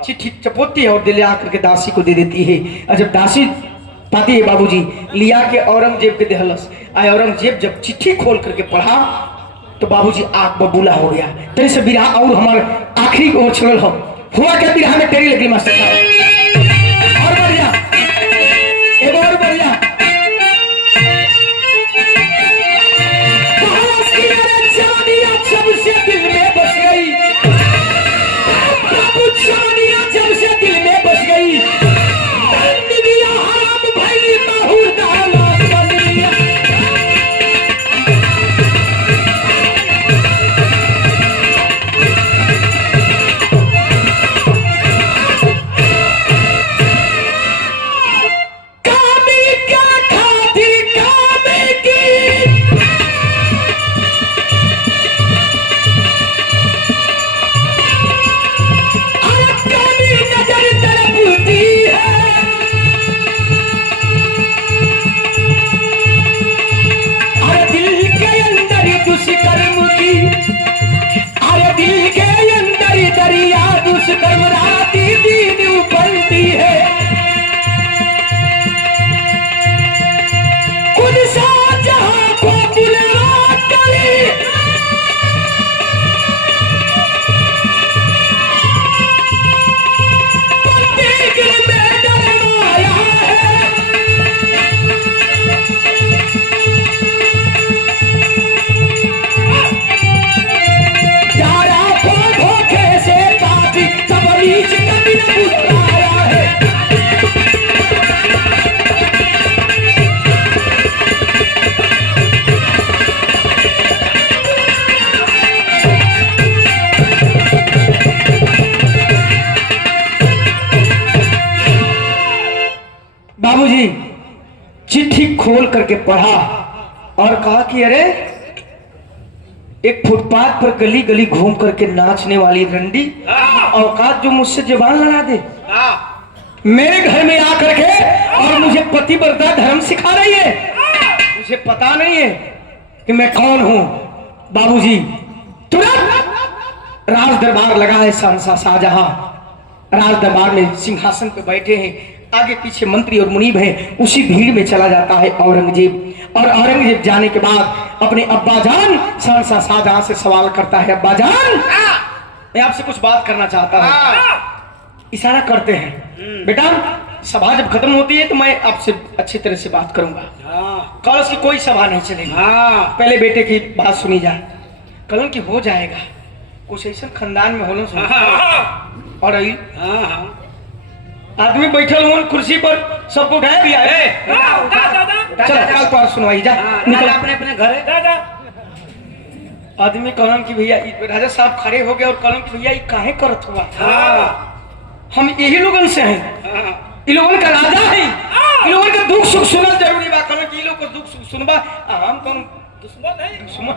चिट्ठी चपोती है और दिले आकर के दासी को दे देती है, और जब दासी पाती है बाबूजी लिया के औरंगजेब के देहलस। आए औरंगजेब जब चिट्ठी खोल करके पढ़ा तो बाबूजी आग बबूला हो गया। तेरे से बिरहा और हमारे आखिरी को छोड़ हो हुआ क्या बिरहा में तेरी लगी मास्टर साहब। और बढ़िया एक और बढ़िया सबसे दिल में बस गई, जवानियां जब से दिल में बस गई, हराम भाई माहूर दामाद बन गया। कामी क्या खाती कामी की, दरिया दुष्कर्म राती दीन उबलती है। खुद शाहजहां को बुलवा करे, दिल में डरमाया है। जारा को धोखे से पापी तबलीग कभी न बुलाया है। बाबूजी चिट्ठी खोल करके पढ़ा और कहा कि अरे एक फुटपाथ पर गली गली घूम करके नाचने वाली रंडी औकात जो मुझसे जबान लड़ा दे, मेरे घर में आकर के और मुझे पतिव्रता धर्म सिखा रही है। मुझे पता नहीं है कि मैं कौन हूं। बाबूजी तुरंत राज दरबार लगा है, शहंशाह शाहजहां राज दरबार में सिंहासन पे बैठे हैं, आगे पीछे मंत्री और मुनीब हैं। उसी भीड़ में चला जाता है औरंगजेब, और औरंगजेब जाने के बाद अपने अब्बाजान शहंशाह शाहजहां से सवाल करता है, अब्बाजान मैं आपसे कुछ बात करना चाहता हूं। इशारा करते हैं, बेटा सभा जब खत्म होती है तो मैं आपसे अच्छी तरह से बात करूंगा, कॉलेज की कोई सभा नहीं चलेगी, पहले बेटे की बात सुनी जाए। कलम की हो जाएगा, कुछ ऐसा खानदान में होना सुन। और आदमी बैठल हुआ कुर्सी पर, सबको उठाए भी आए। चल तो सुनवाई जा, निकल अपने अपने घर। आदमी कलम की भैया राजा साहब खड़े हो गए और कलम की भैया काहे करत हुआ, हम यही लोगन से हैं, इन लोगन का राजा है, इन लोगन का दुख सुख सुनना जरूरी बा। कलम की लोग को दुख सुख सुनबा, हम कौन दुश्मन है, दुश्मन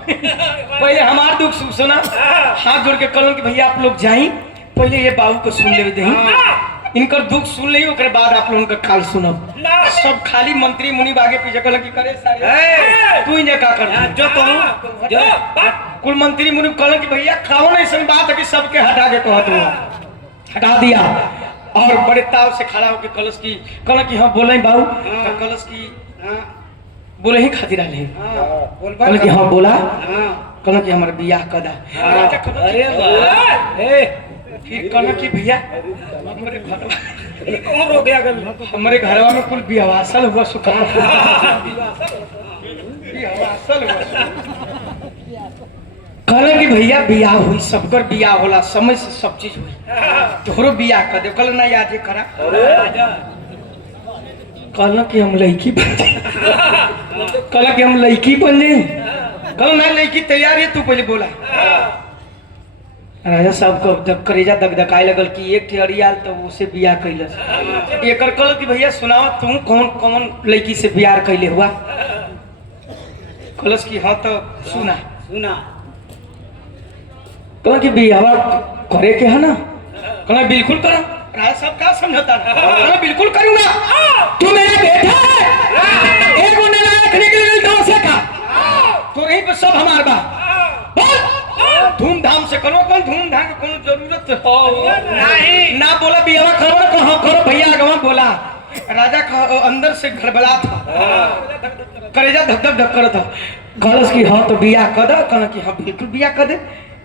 पहले हमार दुख सुख सुना। हाथ जोड़ के कलम की भैया आप लोग जाई, पहले ये बाबू को सुन ले दे, इनकर दुख सुन ली, उसके बाद आप लोगों का काल सुनब। सब खाली मंत्री मुनि आगे पीछे कल की करे सारे, तू इन्हें क्या कर जो तो कुल मंत्री मुनि कल की भैया खाओ ना, ऐसी बात है कि सबके हटा के कहत हो, हटा दिया। और बड़े ताव से खड़ा होकर कलश की हाँ बोले बाबू, कलश की बोले ही खातिर रहे, कल की हाँ बोला, कल की हमारे बियाह कदा। फिर कल की भैया हमारे घरवा में कुल बिहवासल हुआ, सुखा कल की भैया बियाह हुई, सबकर बियाह होला, समय से सब चीज हुई, तोहरो बियाह कर दे। कल ना याद करा, कल की हम लड़की बन जाए, कल की हम लड़की बन जाए, कल ना लड़की तैयार है, तू पहले बोला। राजा साहब को जब करेजा दगदगाए लगल कि एक ठेरियाल तो उसे बियाह कैलस। एकर कल की भैया सुनाओ तू कौन कौन लड़की से बियाह कैले हुआ। कलश की हाँ तो सुना कल की बियाह करे के है ना? कहना बिल्कुल करो। राजा साहब क्या समझता है? कहना बिल्कुल करूंगा। तू मेरा बेटा है, एक गुंडे रखने के लिए दो से का तो रही पे सब हमार बा। बोल धूमधाम से करो, कौन धूमधाम की कोनो जरूरत हो नहीं। ना बोला बियाह करो ना कहो करो भैया आगवा बोला। राजा का अंदर से गड़बड़ा था, करेजा धक धक धक करता। कलश की हाँ तो बियाह कर दो। कहना कि हाँ बिल्कुल बियाह कर दे।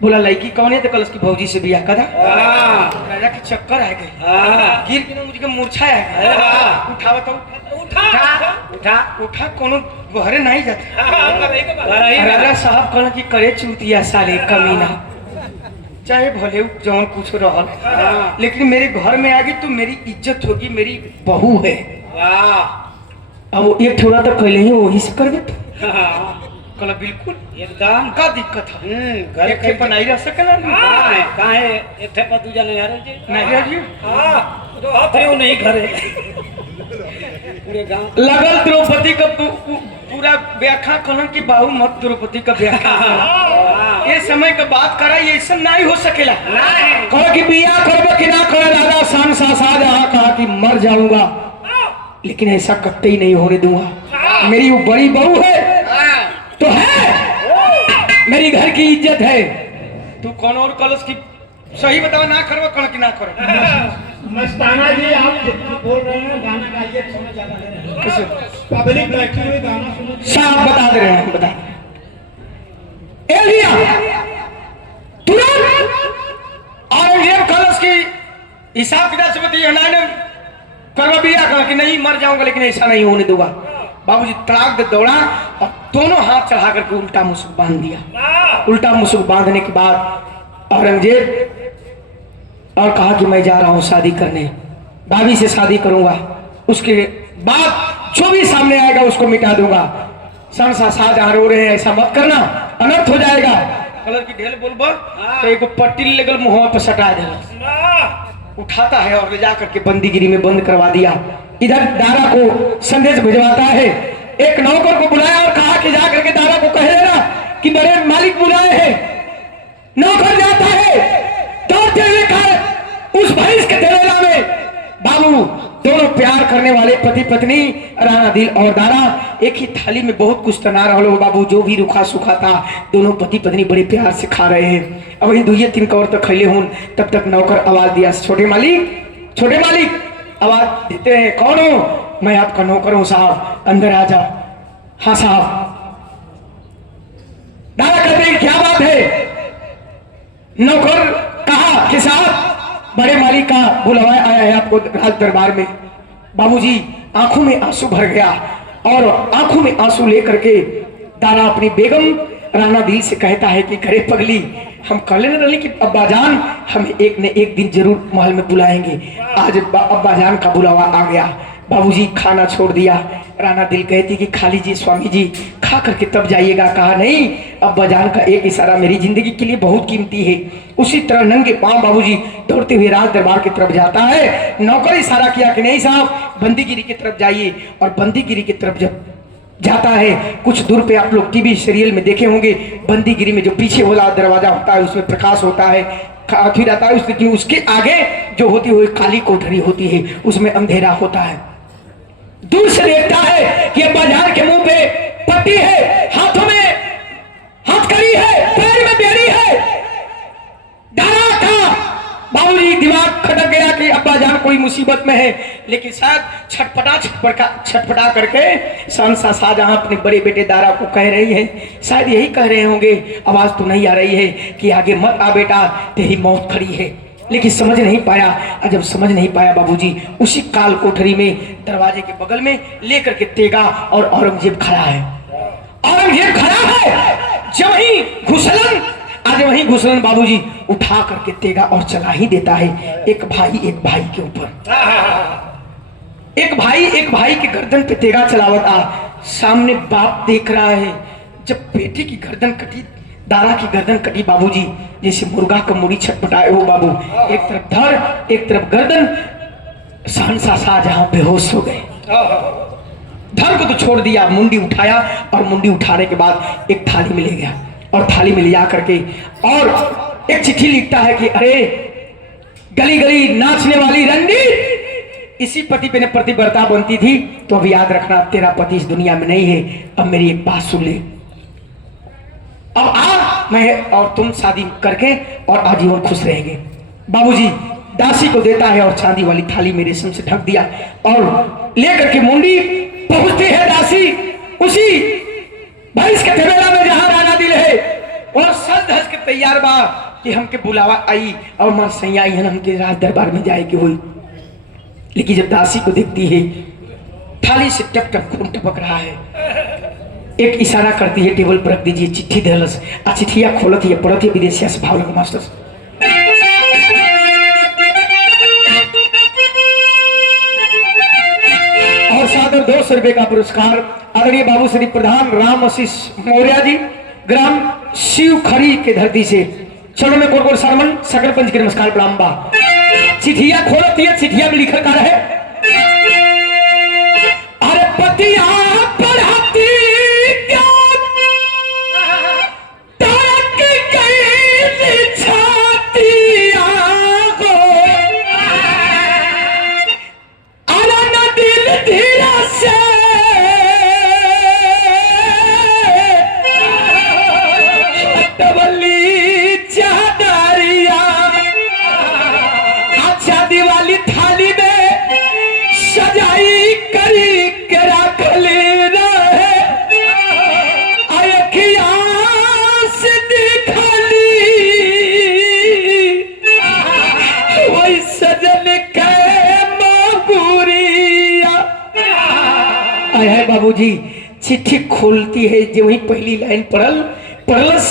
बोला लड़की कौन है? तो कलश की भौजी से बियाह कर दे। राजा के चक्कर आ गए, गिर के मुझे मूर्छा आ गया। उठावा तो उठा कोनो बहरे नहीं जाते। राजा साहब कहना कि करे चूतिया साले कमीना, चाहे भले जौन कुछ रहा, लेकिन मेरे घर में आ गई तो मेरी इज्जत होगी, मेरी बहू है। अब वो एक थोड़ा तो कहले ही वही से करबे। कहला बिल्कुल एकदम का दिक्कत है? घर घर के बनाई रह सकला काहे एक थे पर दूजा नहीं आ रहे जी। नहीं रह जी। तो हाथ रे नहीं घरे पूरे गांव लगल द्रौपदी का पूरा व्याख्या कहना कि बाहू मत द्रौपदी का व्याख्या। ये समय का बात करा, ये ऐसा नहीं हो सकेला। कहो कि बिया करबो कि ना करे। राजा शान शाहजहां कहा कि मर जाऊंगा, लेकिन ऐसा कत्ते ही नहीं होने दूंगा। मेरी वो बड़ी बहू है तो है, मेरी घर की इज्जत है। तू कौन और कलश की सही बताओ, ना करो कौन की ना करो। मस्ताना जी आप बोल रहे हैं गाना गाइए, सुना ज्यादा है पब्लिक बैठी हुई गाना सुनो। साहब बता दे रहे हैं, बता एलिया तुरंत औरंगजेब कलश की हिसाब किताब से बताइए ना करवा बिया कहा कि नहीं मर जाऊंगा, लेकिन ऐसा नहीं होने दूंगा। बाबूजी तड़ाक दे दौड़ा और दोनों हाथ चढ़ा करके उल्टा मुसुक बांध दिया। उल्टा मुसुक बांधने के बाद औरंगजेब और कहा कि मैं जा रहा हूं शादी करने, भाभी से शादी करूंगा, उसके बाद जो भी सामने आएगा उसको मिटा दूंगा। सहसा शाहजहां रो रहे हैं, ऐसा मत करना, अनर्थ हो जाएगा। कलर की ढेल बोल बोल तो एक पट्टी लगल मुंह पे सटा देगा। उठाता है और ले जा करके बंदीगिरी में बंद करवा दिया। इधर दारा को संदेश भिजवाता है, एक नौकर को बुलाया और कहा कि जा करके दारा को कह देना कि मेरे मालिक बुलाए हैं। नौकर जाता है, दौड़ते हुए कहा उस भैंस के तेरेला में बाबू दोनों प्यार करने वाले पति पत्नी राणा दिल और दारा एक ही थाली में बहुत कुछ तना रहो बाबू। जो भी रूखा सूखा था दोनों पति पत्नी बड़े प्यार से खा रहे हैं। अब वही दुइये तीन कौर तक खैले हूं, तब तक नौकर आवाज दिया, छोटे मालिक आवाज देते हैं, कौन हो? मैं आपका नौकर हूं साहब, अंदर आ जा। हाँ साहब। दादा कहते हैं क्या बात है? नौकर कहा कि साहब बड़े मालिक का बुलावा आया है आपको राज दरबार में। बाबूजी आंखों में आंसू भर गया और आंखों में आंसू लेकर के दारा अपनी बेगम राणा दिल से कहता है कि घरे पगली, हम कह लेने रहे कि अब्बाजान हमें एक न एक दिन जरूर महल में बुलाएंगे। आज अब्बाजान का बुलावा आ गया। बाबूजी खाना छोड़ दिया। राणा दिल कहती कि खा लीजिए स्वामी जी, खा करके तब जाइएगा। कहा नहीं, अब्बाजान का एक इशारा मेरी जिंदगी के लिए बहुत कीमती है। उसी तरह नंगे पांव बाबूजी दौड़ते हुए राज दरबार की तरफ जाता है। नौकर इशारा किया कि नहीं साहब बंदीगिरी की तरफ जाइए, और बंदीगिरी की तरफ जब जाता है कुछ दूर पे आप लोग टीवी सीरियल में देखे होंगे, बंदीगिरी में जो पीछे वाला दरवाजा होता है उसमें प्रकाश होता है, फिर आता है उसके आगे जो होती है काली कोठरी होती है, उसमें अंधेरा होता है। दूर से देखता है कि अब्बाजान के मुंह पे पट्टी है, हाथों में हथकड़ी है, पैर में बेड़ी है। डरा था बाबूजी, दिमाग खटक गया कि अब्बाजान कोई मुसीबत में है, लेकिन शायद छटपटा करके सहसा शाहजहां अपने बड़े बेटे दारा को कह रही है, शायद यही कह रहे होंगे, आवाज तो नहीं आ रही है कि आगे मत आ बेटा, तेरी मौत खड़ी है। लेकिन समझ नहीं पाया, और जब समझ नहीं पाया बाबूजी, उसी काल कोठरी में दरवाजे के बगल में लेकर के तेगा और औरंगजेब खड़ा है। औरंगजेब खड़ा है, जब ही घुसलन आज वही घुसलन बाबूजी उठा करके तेगा और चला ही देता है एक भाई के ऊपर। एक भाई के गर्दन पे तेगा चलावता। सामने बाप देख रहा है, जब बेटे की गर्दन कटी, दारा की गर्दन कटी बाबूजी, जैसे मुर्गा का मुड़ी छटपटाए हो बाबू, एक तरफ धड़ एक तरफ गर्दन। सहसा शाहजहां बेहोश हो गए। धड़ को तो छोड़ दिया, मुंडी उठाया और मुंडी उठाने के बाद एक थाली में ले गया और थाली में ले जा करके और एक चिट्ठी लिखता है कि अरे गली गली नाचने वाली रंडी, इसी पति पे प्रतिबद्धता बनती थी, तो अभी याद रखना तेरा पति इस दुनिया में नहीं है। अब मेरी एक बात सुन ले, अब आ मैं और तुम शादी करके और आजीवन खुश रहेंगे। बाबूजी दासी को देता है और चांदी वाली थाली में रेशम से ढक दिया और लेकर के मुंडी पहुंचती है दासी उसी भैंस के थवेला में जहां राना दिल है, और सज धज के तैयार बा कि हमके बुलावा आई और मन सैया आई है, हमके राज दरबार में जाए कि हुई। लेकिन जब दासी को देखती है थाली से टप टप खून टपक रहा है, एक इशारा करती है टेबल पर रख दीजिए, चिट्ठी दहलस आ चिट्ठिया खोलत है पढ़त है विदेशिया से भाव लगा मास्टर। और सादर 200 रुपए का पुरस्कार आदरणीय बाबू श्री प्रधान राम आशीष मौर्य जी, ग्राम शिव खरी के धरती से चलो में कोट सरमन सकल पंच के नमस्कार प्रणाम बा। चिट्ठिया खोलती है, चिट्ठिया में लिखा है अरे पतिया पढ़ाती बाबूजी। चिट्ठी खोलती है जो वही पहली लाइन पढ़लस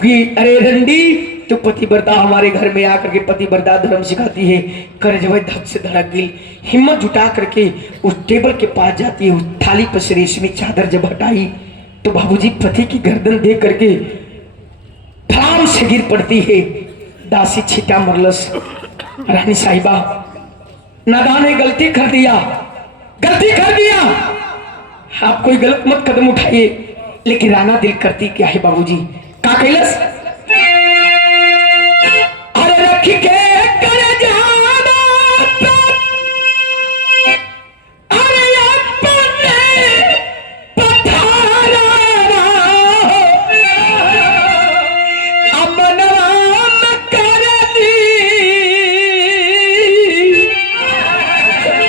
कि अरे रंडी तो पतिव्रता हमारे घर में आकर के पतिव्रता धर्म सिखाती है। कर जब धक से धड़क गई, हिम्मत जुटा करके उस टेबल के पास जाती है, उस थाली पर से रेशमी चादर जब हटाई तो बाबूजी पति की गर्दन देख करके फलाम से गिर पड़ती है। दासी छिटा मरलस, रानी साहिबा नादान ने गलती कर दिया, आप कोई गलत मत कदम उठाइए। लेकिन राना दिल करती क्या है बाबूजी, का कैलस अरे रख के कर जाना अरे अपने पठारा अमनवाम कर दी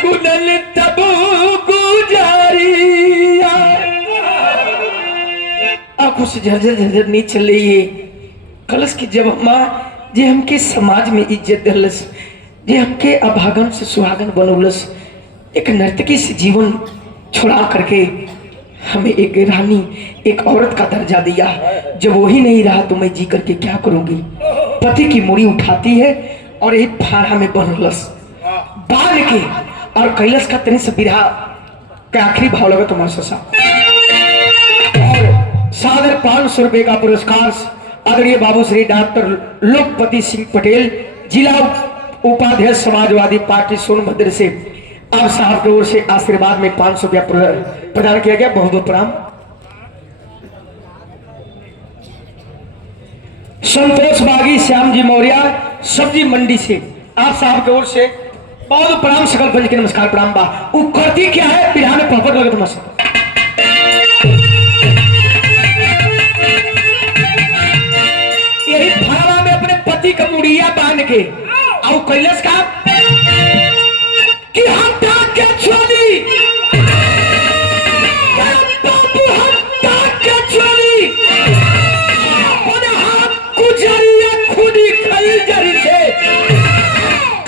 गुदल तबू आंखों से झरझर नहीं चल रही है। कलश की जब माँ जे हमके समाज में इज्जत दलस, जे हमके अभागन से सुहागन बनौलस, एक नर्तकी से जीवन छुड़ा करके हमें एक रानी एक औरत का दर्जा दिया। जब वही नहीं रहा तो मैं जी करके क्या करूंगी। पति की मुड़ी उठाती है और एक फाड़ा में बनौलस बांध के और कैलस का तनी से बिरहा का आखिरी भाव लगा तुम्हारा ससा। सादर 500 रुपए का पुरस्कार आदरणीय बाबू श्री डॉक्टर लोकपति सिंह पटेल, जिला उपाध्यक्ष समाजवादी पार्टी सोनभद्र से आप साहब की ओर से आशीर्वाद में 500 रुपया प्रदान किया गया। बहुत बहुत प्रणाम। संतोष बागी श्याम जी मौर्य सब्जी मंडी से आप साहब की ओर से बहुत प्रणाम। सकल पंच के नमस्कार प्रणाम बा। वो करती क्या है बिहार में पॉपट लगे तुम्हारा भावा में अपने पति का मुड़िया बांध के और कैलाश का कि हम के छोड़ी बाबू हम के छोड़ी गुजरिया खुदी खलजरी से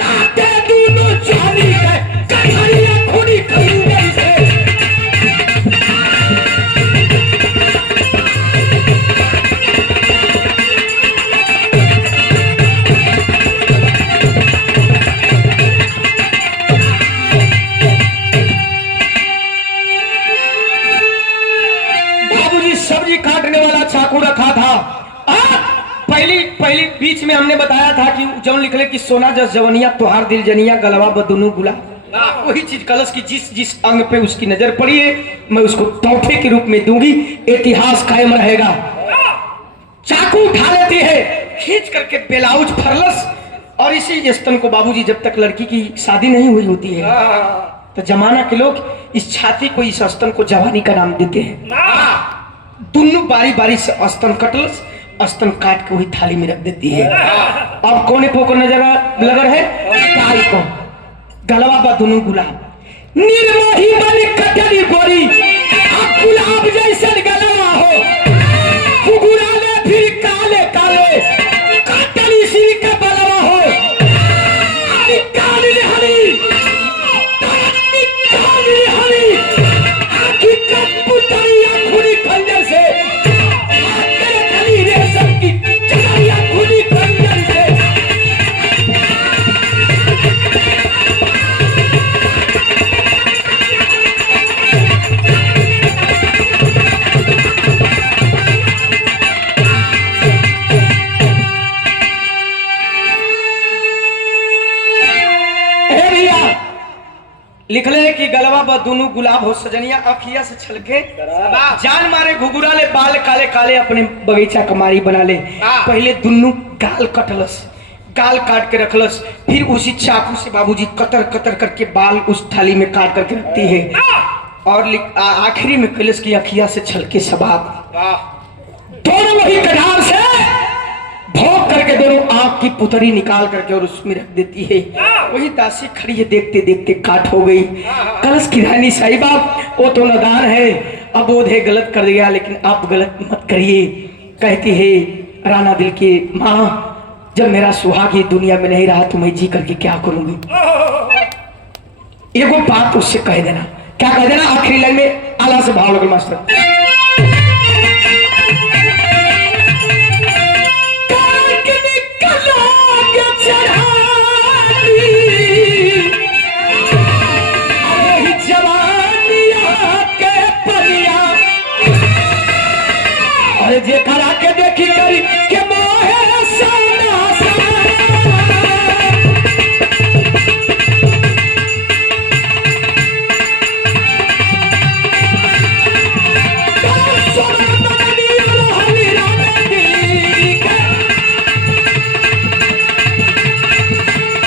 काटे दोनों जानी है कन्हैया खुदी खलजरी से। चाकू रखा था। पहली बीच में हमने बताया था कि जौन लिखले कि सोना जस जवनिया तुहार दिल जनिया गलवा बदुनु गुला, वही चीज कलश की जिस अंग पे उसकी नजर पड़ी है मैं उसको तोहफे के रूप में दूंगी। इतिहास कायम रहेगा। चाकू उठा लेती है खींच करके ब्लाउज फरलस और इसी स्तन को बाबूजी जब तक लड़की की शादी नहीं हुई होती है तो जमाना के लोग इस छाती को इस स्तन को जवानी का नाम देते हैं। दोनों बारी बारी से स्तन कटलस, स्तन काट के वही थाली में रख देती है। अब कोने पोको नजर लगर है काल को गलवा बा दोनों गुलाब निर्मोही बनी कटरी गोरी अब गुलाब जैसा गलवा हो फुगुराले फिर काले काले कटरी सिर का बलवा हो निकाल हरी आखी कपूतरिया खुली खंजर से रेशम की चढ़ाइया खुली खंजर से। लिख ले कि गलवा ब दोनों गुलाब हो सजनिया अखिया से छलके जान मारे घुघुरा ले बाल काले काले अपने बगीचा कमारी बना ले। पहले दोनों गाल कटलस, गाल काट के रखलस, फिर उसी चाकू से बाबूजी कतर कतर करके बाल उस थाली में काट करके रखती है और आखिरी में कलश की अखिया से छलके सबाब दोनों वही कटार से भोग करके दोनों आंख की पुतरी निकाल करके और उसमें रख देती है। वही दासी खड़ी है, देखते देखते काट हो गई। कलश की रानी साहिबा वो तो नादान है, अब बोध है गलत कर दिया लेकिन आप गलत मत करिए। कहती है राना दिल की माँ जब मेरा सुहाग ही दुनिया में नहीं रहा तो मैं जी करके क्या करूंगी। एगो बात उससे कह देना, क्या कह देना आखिरी लाइन में आला से भाव लगे मास्टर। जे करा के देखी करी के मोहे साना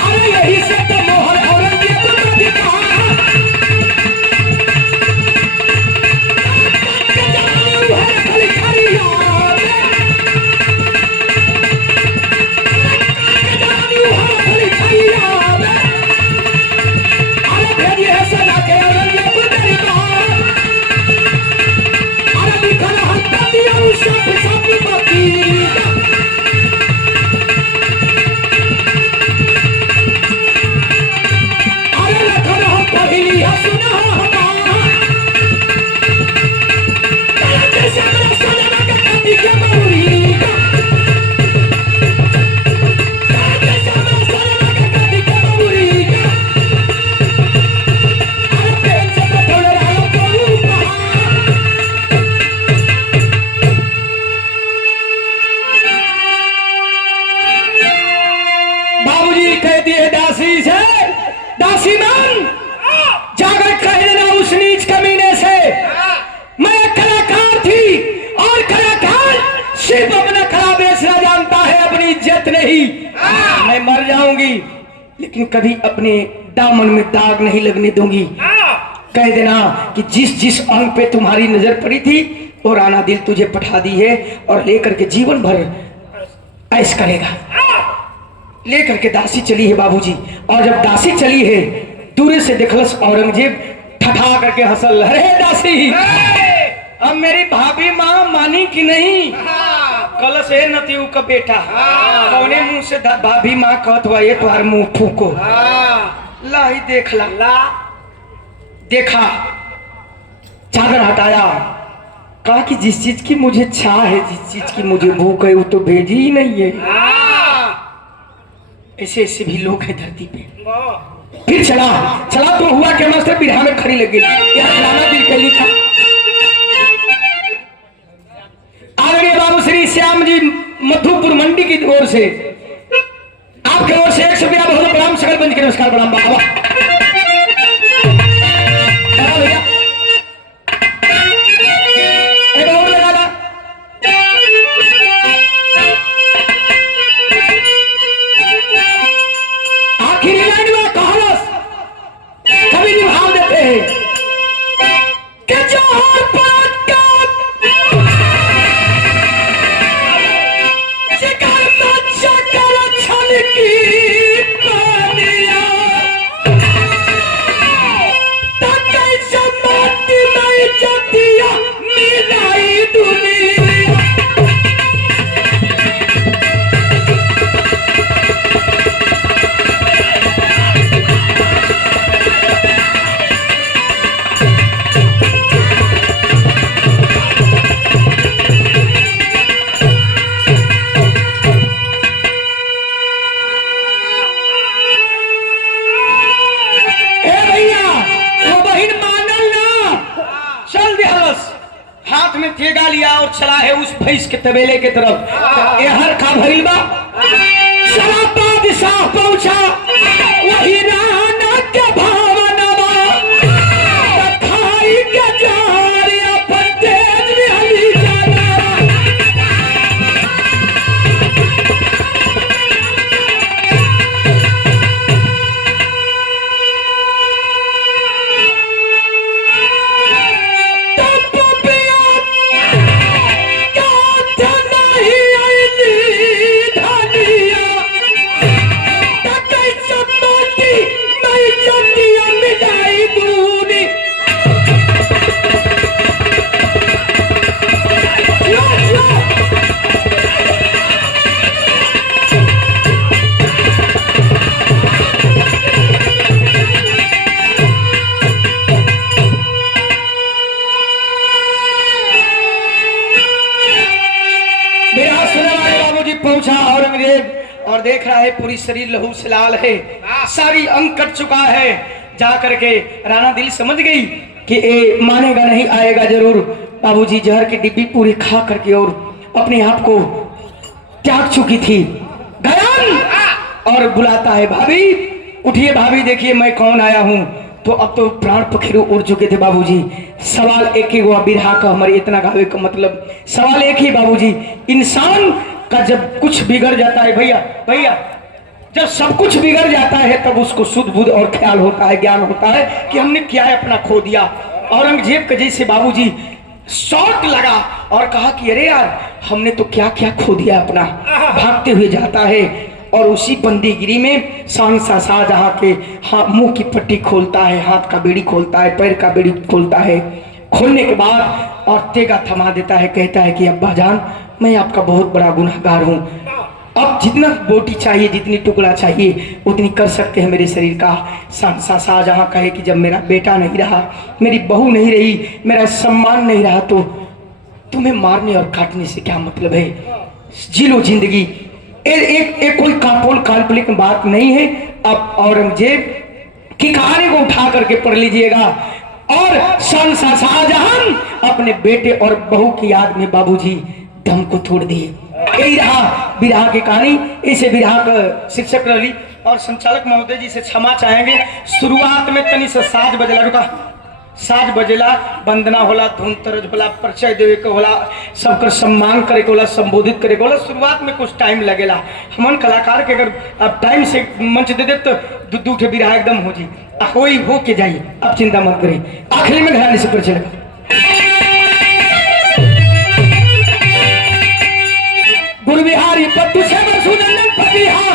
अरे यही से तो मोहर दासी मन जाकर कह देना उस नीच कमीने से मैं कलाकार थी और कलाकार सिर्फ अपना खड़ा बेचना जानता है, अपनी इज्जत नहीं। मैं मर जाऊंगी लेकिन कभी अपने दामन में दाग नहीं लगने दूंगी। कह देना कि जिस जिस अंग पे तुम्हारी नजर पड़ी थी वो राना दिल तुझे पठा दी है और लेकर के जीवन भर ऐश करेगा। लेकर के दासी चली है बाबूजी, और जब दासी चली है दूर से देखलस औरंगजेब ठठा करके हंसल, अरे दासी अब मेरी भाभी माँ मानी कि नहीं? कलश है नतीऊ का बेटा कौने मुंह से भाभी माँ कहत हुआ ये तुम्हारे मुंह फूको ला ही देख ला देखा चादर हटाया, कहा कि जिस चीज की मुझे चाह है, जिस चीज की मुझे भूख है वो तो भेजी ही नहीं है। ऐसे ऐसे भी लोग हैं धरती पे। फिर चला चला तो हुआ कि मास्टर बिरहा में खड़ी लगी राना दिल के लिखा। आदरणीय बाबू श्री श्याम जी मधुपुर मंडी की ओर से आपके ओर से 100 रुपया बहुत प्रणाम, सकल पंच के नमस्कार प्रणाम। बाबा और चला है उस भैंस के तबेले के तरफ। एहर का भइल बा, चला बादशाह पहुंचा वही राना के भवनवा, खाई के जार अपन तेज रहली जाना। पहुंचा औरंगजेब और देख रहा है पूरी शरीर लहू से लाल है, सारी अंग कट चुका है। जा करके राणा दिल समझ गई कि ये मानेगा नहीं, आएगा जरूर। बाबूजी जहर की डिब्बी पूरी खा करके और अपने आप को त्याग चुकी थी। गयान और बुलाता है, भाभी उठिए, भाभी देखिए मैं कौन आया हूँ। तो अब तो प्राण पखेरु उड़ चुके थे बाबूजी। सवाल एक ही हुआ, बिरहा का हमारे इतना गावे का मतलब सवाल एक ही बाबूजी, इंसान का जब कुछ बिगड़ जाता है भैया जब सब कुछ बिगड़ जाता है तब उसको शुद्ध बुद्ध और ख्याल होता है, ज्ञान होता है कि हमने क्या अपना खो दिया। औरंगजेब के जैसे बाबूजी शॉट लगा और कहा कि अरे यार हमने तो क्या क्या खो दिया अपना। भागते हुए जाता है और उसी बंदीगिरी में शाहजहां के मुंह की पट्टी खोलता है, हाथ का बेड़ी खोलता है, पैर का बेड़ी खोलता है। खोलने के बाद और तेगा थमा देता है, कहता है कि अब्बा जान मैं आपका बहुत बड़ा गुनहगार हूँ, अब जितना बोटी चाहिए जितनी टुकड़ा चाहिए उतनी कर सकते हैं मेरे शरीर का। शाहजहां कहे कि जब मेरा बेटा नहीं रहा, मेरी बहू नहीं रही, मेरा सम्मान नहीं रहा तो तुम्हें मारने और काटने से क्या मतलब है, जी लो जिंदगी। एक कोई काल्पनिक बात नहीं है। अब औरंगजेब की कहानी को उठा करके पढ़ लीजिएगा। और शाहजहां अपने बेटे और बहू की याद में बाबूजी दम को तोड़ दिए। यही रहा विरहा की कहानी। इसे विरहा का शिक्षक रही और संचालक महोदय जी से क्षमा चाहेंगे। शुरुआत में तनी से साज बजला, रुका साज बजेला, वंदना होला, धुन तरज होला, परिचय देवे के होला, सबकर सम्मान करे के होला, संबोधित करे के होला। शुरुआत में कुछ टाइम लगेला। हमन कलाकार के अगर आप टाइम से मंच दे दे तो दू ठे विरहा एकदम हो जी, कोई हो के जाइए, आप चिंता मत करिए। आखिरी में ध्यान से परिचय लगा। गुरु बिहारी पत्तू से सुनंदन पतिहारी।